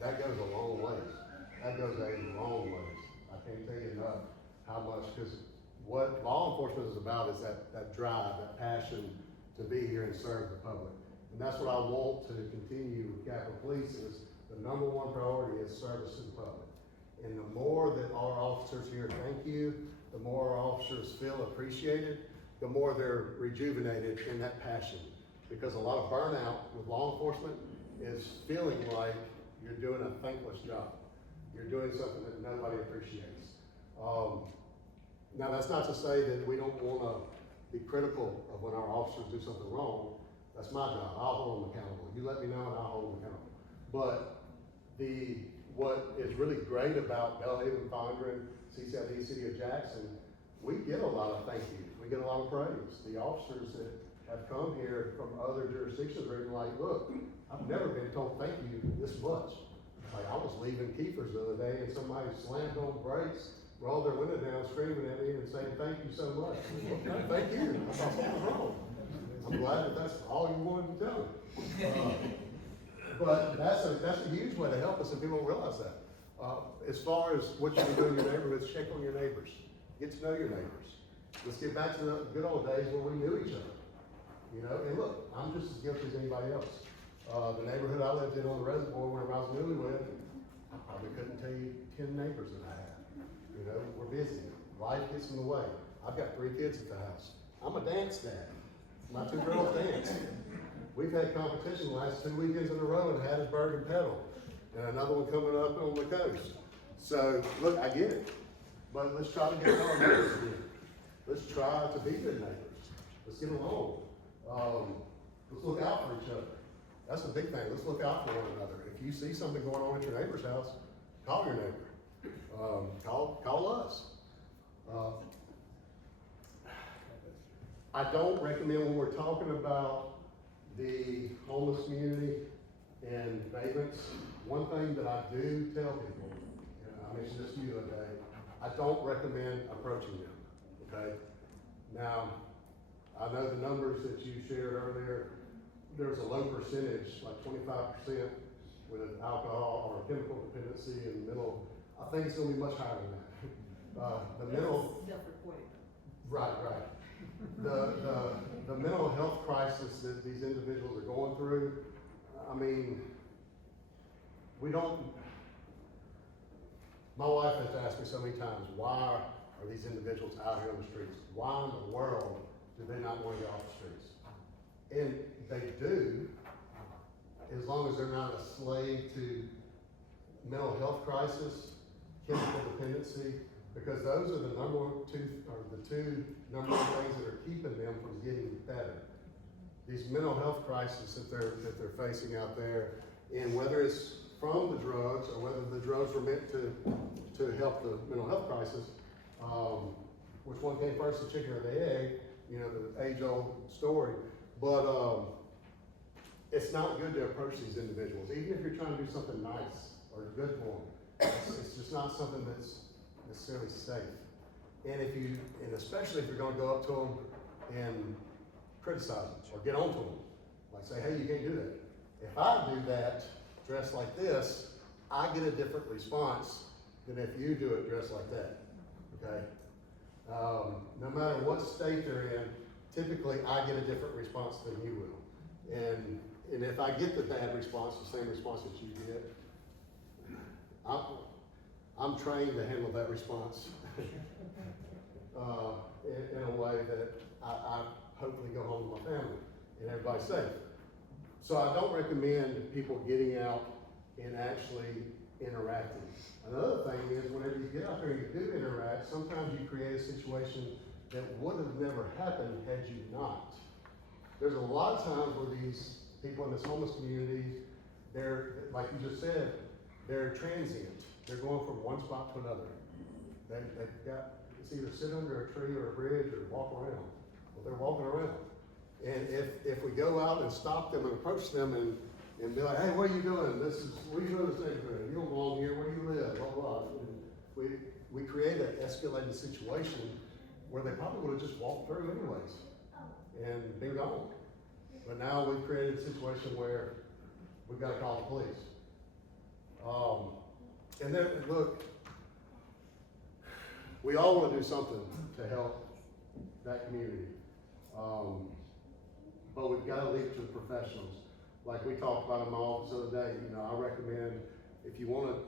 that goes a long ways. That goes a long ways. I can't tell you enough how much, because what law enforcement is about is that drive, that passion to be here and serve the public. And that's what I want to continue with Capitol Police is the number one priority is service to the public. And the more that our officers here thank you, the more our officers feel appreciated, the more they're rejuvenated in that passion. Because a lot of burnout with law enforcement is feeling like you're doing a thankless job. You're doing something that nobody appreciates. Now that's not to say that we don't want to be critical of when our officers do something wrong. That's my job. I'll hold them accountable. You let me know and I'll hold them accountable. But what is really great about Belhaven, Fondren, CCID, City of Jackson, we get a lot of thank yous. We get a lot of praise. The officers that have come here from other jurisdictions are even like, look, I've never been told thank you this much. Like I was leaving Kiefer's the other day and somebody slammed on brakes, rolled their window down, screaming at me and saying thank you so much. Well, no, thank you. I thought something was wrong. I'm glad that that's all you wanted to tell me. But that's a huge way to help us, and people don't realize that. As far as what you can do in your neighborhoods, check on your neighbors. Get to know your neighbors. Let's get back to the good old days where we knew each other. You know, and look, I'm just as guilty as anybody else. The neighborhood I lived in on the reservoir whenever I was newlywed, I probably couldn't tell you 10 neighbors that I had. You know, we're busy. Life gets in the way. I've got 3 kids at the house. I'm a dance dad. My 2 girls dance. We've had competition the last 2 weekends in a row in Hattiesburg and Petal, and another one coming up on the coast. So, look, I get it. But let's try to get our neighbors again. Let's try to be good neighbors. Let's get along. Let's look out for each other. That's the big thing. Let's look out for one another. If you see something going on at your neighbor's house, call your neighbor. Call us. I don't recommend when we're talking about the homeless community and vagrants, one thing that I do tell people, and I mentioned this to you the other day, I don't recommend approaching them, okay? Now, I know the numbers that you shared earlier, there's a low percentage, like 25% with alcohol or chemical dependency and mental, I think it's gonna be much higher than that. The mental, Self-reported. right. The mental health crisis that these individuals are going through, I mean, my wife has asked me so many times, why are these individuals out here on the streets? Why in the world do they not want to get off the streets? And they do, as long as they're not a slave to mental health crisis, chemical dependency, because those are the two number one things that are keeping them from getting better. These mental health crises that they're facing out there, and whether it's from the drugs or whether the drugs were meant to help the mental health crisis, which one came first, the chicken or the egg, you know, the age-old story. But it's not good to approach these individuals, even if you're trying to do something nice or good for them. It's just not something that's necessarily safe. And especially if you're going to go up to them and criticize them or get onto them, Like say, hey, you can't do that. If I do that dressed like this, I get a different response than if you do it dressed like that, okay? No matter what state they're in, typically I get a different response than you will. And if I get the bad response, the same response that you get, I'm trained to handle that response in a way that I hopefully go home with my family and everybody's safe. So I don't recommend people getting out and actually interacting. Another thing is whenever you get out there and you do interact, sometimes you create a situation that would have never happened had you not. There's a lot of times where these people in this homeless community, they're, like you just said, they're transient. They're going from one spot to another. They've got, it's either sit under a tree or a bridge or walk around. Well, they're walking around. And if we go out and stop them and approach them and be like, hey, what are you doing? What are you doing in this neighborhood? You don't belong here, where do you live? Blah, blah, blah. And we create an escalated situation where they probably would have just walked through anyways and been gone. But now we've created a situation where we've got to call the police. And then, look, we all want to do something to help that community. But we've got to leave it to the professionals. Like we talked about in my office the other day, you know, I recommend if you want to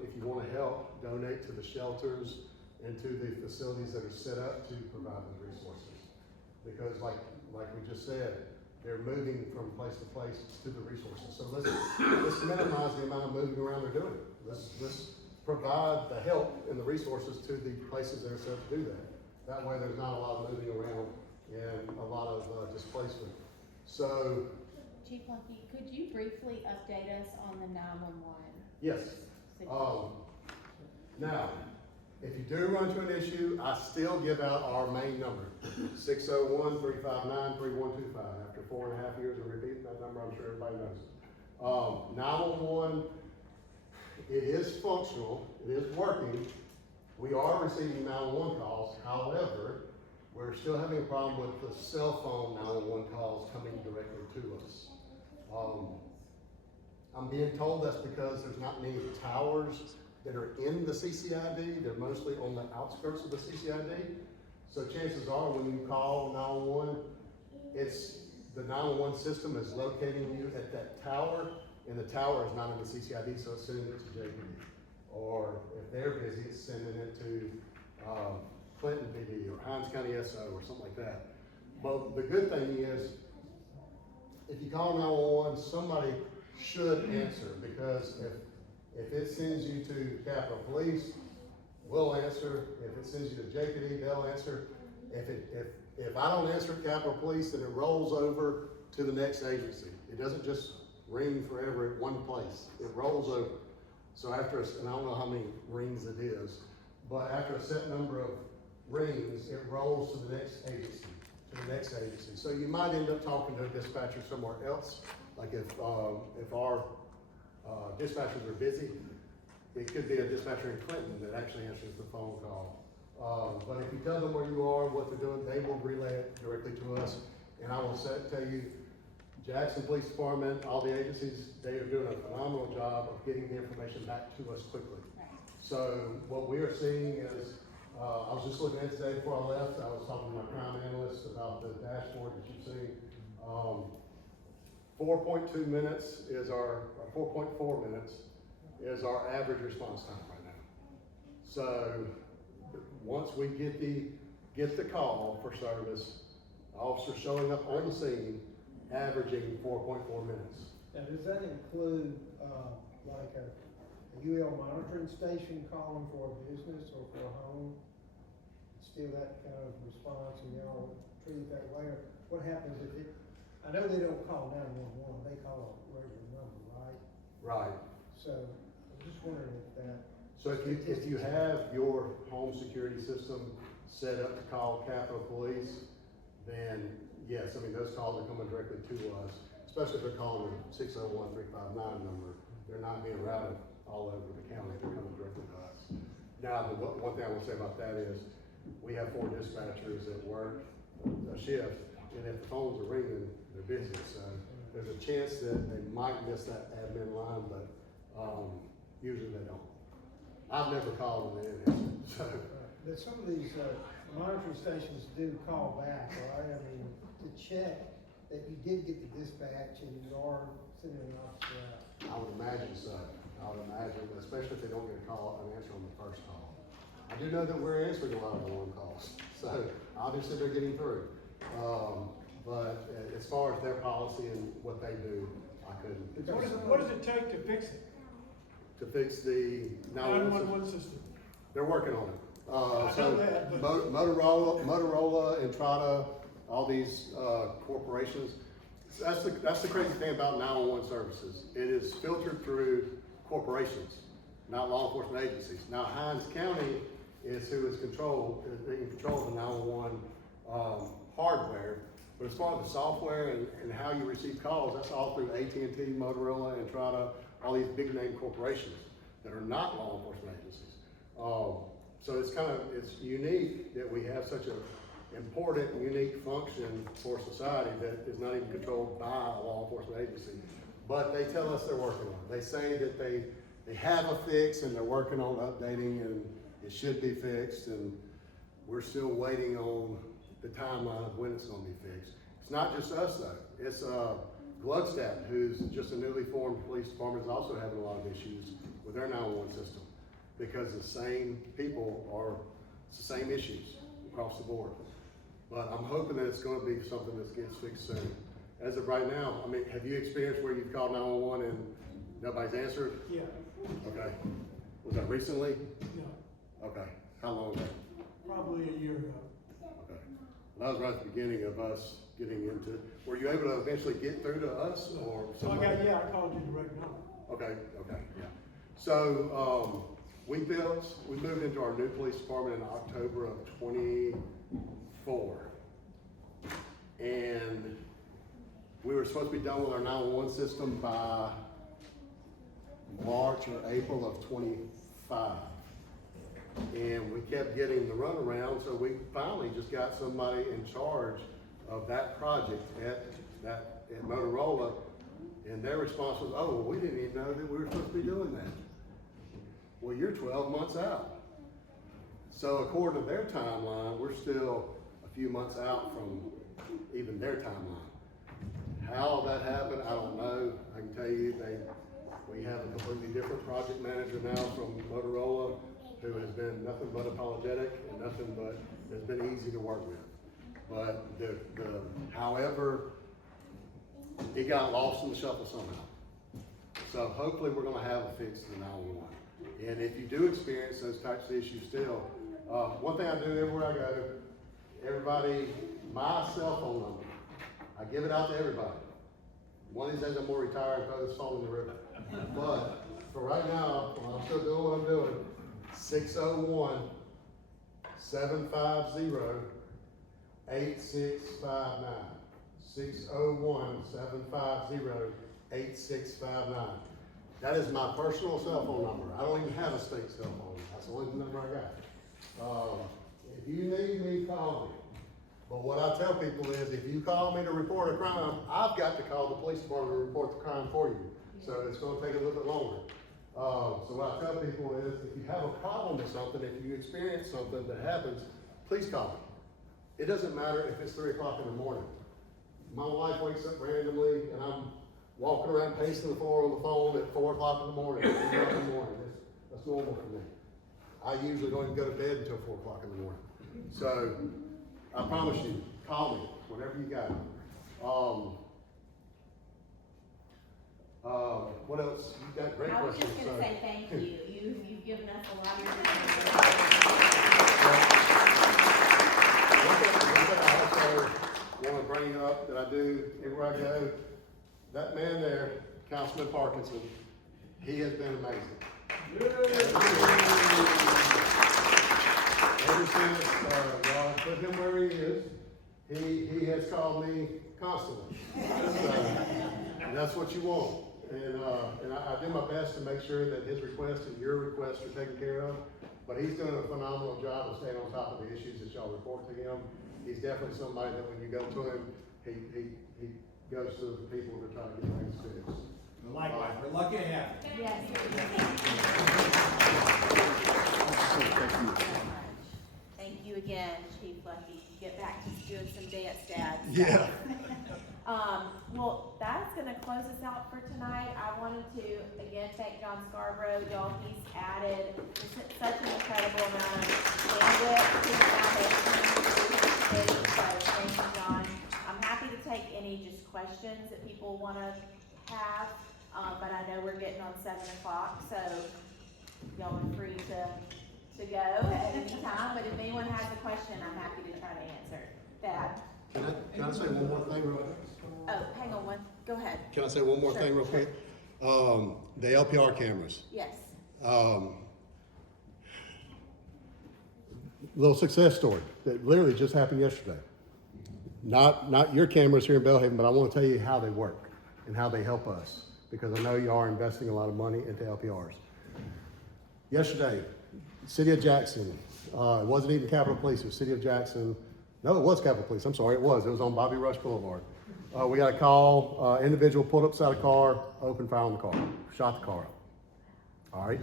help, donate to the shelters and to the facilities that are set up to provide those resources. Because like we just said, they're moving from place to place to the resources. So let's minimize the amount of moving around they're doing. Let's provide the help and the resources to the places that are set up to do that. That way there's not a lot of moving around and a lot of displacement. So, Chief Luckey, could you briefly update us on the 911? yes. Now, if you do run into an issue, I still give out our main number, 601-359-3125. After 4.5 years of repeating that number, I'm sure everybody knows it. 911, it is functional, it is working. We are receiving 911 calls, however, we're still having a problem with the cell phone 911 calls coming directly to us. I'm being told that's because there's not many towers that are in the CCID. They're mostly on the outskirts of the CCID. So chances are when you call 911, the 911 system is locating you at that tower, and the tower is not in the CCID, so it's sending it to JPD. Or if they're busy, it's sending it to Clinton PD or Hines County SO or something like that. But the good thing is, if you call 911, somebody should answer, because if it sends you to Capitol Police, we'll answer. If it sends you to JPD, they'll answer. If I don't answer at Capitol Police, then it rolls over to the next agency. It doesn't just ring forever at one place. It rolls over. So after, and I don't know how many rings it is, but after a set number of rings, it rolls to the next agency, So you might end up talking to a dispatcher somewhere else. Like if our dispatchers are busy, it could be a dispatcher in Clinton that actually answers the phone call. But if you tell them where you are, what they're doing, they will relay it directly to us. And I will tell you, Jackson Police Department, all the agencies, they are doing a phenomenal job of getting the information back to us quickly. So what we are seeing is, I was just looking at it today before I left, I was talking to my crime analyst about the dashboard that you've seen. 4.2 minutes is 4.4 minutes is our average response time right now. So once we get the call for service, officer showing up on the scene, averaging 4.4 minutes. Now, does that include, like a UL monitoring station calling for a business or for a home? Still that kind of response, and y'all treat it that way? Or what happens if I know they don't call 911, they call a regular number, right? Right. So, I'm just wondering if that. So if you have your home security system set up to call Capitol Police, then yes, I mean, those calls are coming directly to us, especially if they're calling the 601-359 number. They're not being routed all over the county, they're coming directly to us. Now, the one thing I will say about that is, we have 4 dispatchers that work a shift, and if the phones are ringing, they're busy, so there's a chance that they might miss that admin line, but, usually they don't. I've never called and they didn't answer, so. But some of these, monitoring stations do call back, right? I mean, to check that you did get the dispatch and you are sending an officer out. I would imagine so. I would imagine, especially if they don't get a call, an answer on the first call. I do know that we're answering a lot of alarm calls, so obviously they're getting through. But as far as their policy and what they do, I couldn't. What does it take to fix it? To fix the 911 system. They're working on it. I know that, but- Motorola, Entrada, all these corporations. That's the crazy thing about 911 services. It is filtered through corporations, not law enforcement agencies. Now, Hines County is who is in control of the 911 hardware. But as far as the software and how you receive calls, that's all through AT&T, Motorola, Entrada, all these big name corporations that are not law enforcement agencies. So it's unique that we have such an important, unique function for society that is not even controlled by a law enforcement agency. But they tell us they're working on it. They say that they have a fix and they're working on updating and it should be fixed, and we're still waiting on the timeline of when it's gonna be fixed. It's not just us though. It's Gluckstadt, who's just a newly formed police department, is also having a lot of issues with their 911 system because the same people it's the same issues across the board. But I'm hoping that it's gonna be something that gets fixed soon. As of right now, I mean, have you experienced where you've called 911 and nobody's answered? Yeah. Okay. Was that recently? No, Okay. How long ago? probably a year ago. Okay. That was right at the beginning of us getting into it. Were you able to eventually get through to us or somebody? I called you direct number. Okay, yeah. So, we moved into our new police department in October of 24. And we were supposed to be done with our 911 system by March or April of 25. And we kept getting the runaround, so we finally just got somebody in charge of that project at Motorola, and their response was, oh, well, we didn't even know that we were supposed to be doing that. Well, you're 12 months out. So according to their timeline, we're still a few months out from even their timeline. How that happened, I don't know. I can tell you we have a completely different project manager now from Motorola who has been nothing but apologetic and nothing but has been easy to work with. But however, it got lost in the shuffle somehow. So hopefully we're gonna have a fix to the 911. And if you do experience those types of issues still, one thing I do everywhere I go, everybody, my cell phone number, I give it out to everybody. One of these days I'm gonna retire and throw this phone in the river. But for right now, while I'm still doing what I'm doing, 601-750-8659. 601-750-8659. That is my personal cell phone number. I don't even have a state cell phone. That's the only number I got. If you need me, call me. But what I tell people is, if you call me to report a crime, I've got to call the police department to report the crime for you. So it's gonna take a little bit longer. So what I tell people is, if you have a problem with something, if you experience something that happens, please call me. It doesn't matter if it's 3 o'clock in the morning. My wife wakes up randomly and I'm walking around pacing the floor on the phone at 4 o'clock in the morning, 3 o'clock in the morning. That's normal for me. I usually don't even go to bed until 4 o'clock in the morning. So I promise you, call me whenever you got it. What else? You've got great I was questions. just gonna say thank you. You've given us a lot of your time. One thing I also want to bring up that I do everywhere I go, that man there, Councilman Parkinson, he has been amazing. Ever since y'all put him where he is, he has called me constantly. So, and that's what you want. And I do my best to make sure that his requests and your requests are taken care of. But he's doing a phenomenal job of staying on top of the issues that y'all report to him. He's definitely somebody that when you go to him, he goes to the people that try to get things fixed. Likewise, we're lucky to have you. Yes. Thank you again, Chief Luckey. Get back to doing some dance, Dad. Yeah. Well, that's gonna close us out for tonight. I wanted to, again, thank John Scarbrough. Y'all, he's added such an incredible amount of bandwidth to the foundation. So thank you, John. I'm happy to take any just questions that people wanna have, but I know we're getting on 7 o'clock, so y'all are free to go at any time. But if anyone has a question, I'm happy to try to answer. Dad? Can I say one more thing real quick? Oh, hang on one. Go ahead. Can I say one more Sure, thing real quick? The LPR cameras. Yes. Little success story that literally just happened yesterday. Not your cameras here in Belhaven, but I want to tell you how they work and how they help us, because I know you are investing a lot of money into LPRs. Yesterday, City of Jackson, it wasn't even Capitol Police, it was City of Jackson. No, it was Capitol Police, I'm sorry, it was on Bobby Rush Boulevard. We got a call, individual pulled up beside a car, opened fire on the car, shot the car up. All right.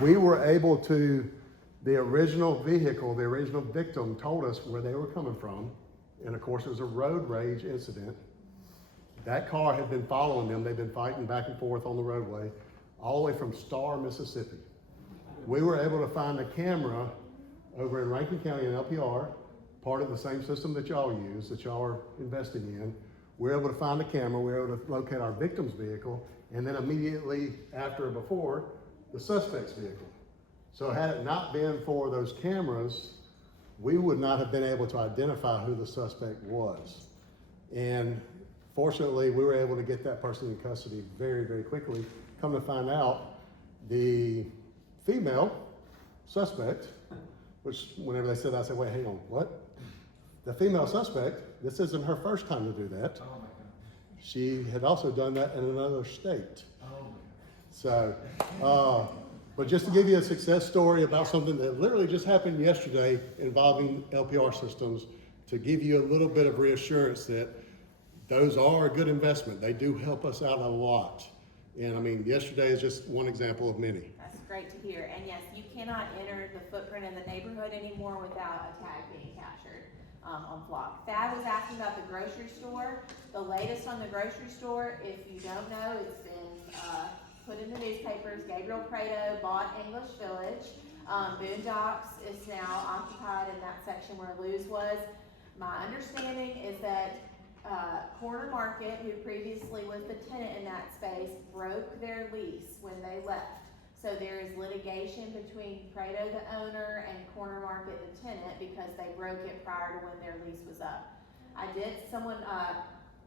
We were able to, the original vehicle, the original victim told us where they were coming from. And of course, it was a road rage incident. That car had been following them. They've been fighting back and forth on the roadway, all the way from Star, Mississippi. We were able to find a camera over in Rankin County in LPR, part of the same system that y'all use, that y'all are investing in. We were able to find the camera, we were able to locate our victim's vehicle, and then immediately after or before, the suspect's vehicle. So had it not been for those cameras, we would not have been able to identify who the suspect was. And fortunately, we were able to get that person in custody very, very quickly. Come to find out, the female suspect, which whenever they said that, I said, wait, hang on, what? The female suspect, this isn't her first time to do that. Oh my God. She had also done that in another state. Oh my God. So, but just to give you a success story about something that literally just happened yesterday involving LPR systems, to give you a little bit of reassurance that those are a good investment. They do help us out a lot. And I mean, yesterday is just one example of many. That's great to hear. And yes, you cannot enter the footprint in the neighborhood anymore without a tag being captured on Flock. Thad was asking about the grocery store. The latest on the grocery store, if you don't know, it's been put in the newspapers. Gabriel Prado bought English Village. Boondocks is now occupied in that section where Lou's was. My understanding is that Corner Market, who previously was the tenant in that space, broke their lease when they left. So there is litigation between Prado, the owner, and Corner Market, the tenant, because they broke it prior to when their lease was up. Someone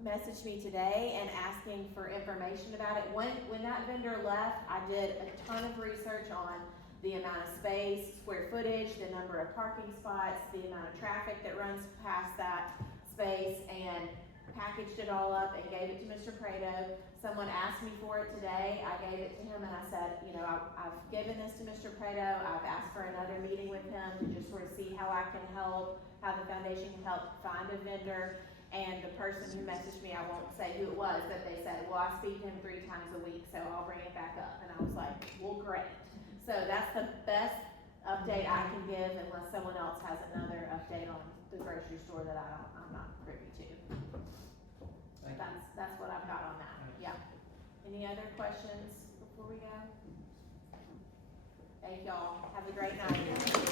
messaged me today and asking for information about it. When that vendor left, I did a ton of research on the amount of space, square footage, the number of parking spots, the amount of traffic that runs past that space, and packaged it all up and gave it to Mr. Prado. Someone asked me for it today. I gave it to him and I said, you know, I've given this to Mr. Prado. I've asked for another meeting with him to just sort of see how I can help, how the foundation can help find a vendor. And the person who messaged me, I won't say who it was, but they said, well, I speak to him 3 times a week, so I'll bring it back up. And I was like, well, great. So that's the best update I can give unless someone else has another update on the grocery store that I'm not privy to. That's what I've got on that. Yeah. Any other questions before we go? Thank y'all. Have a great night.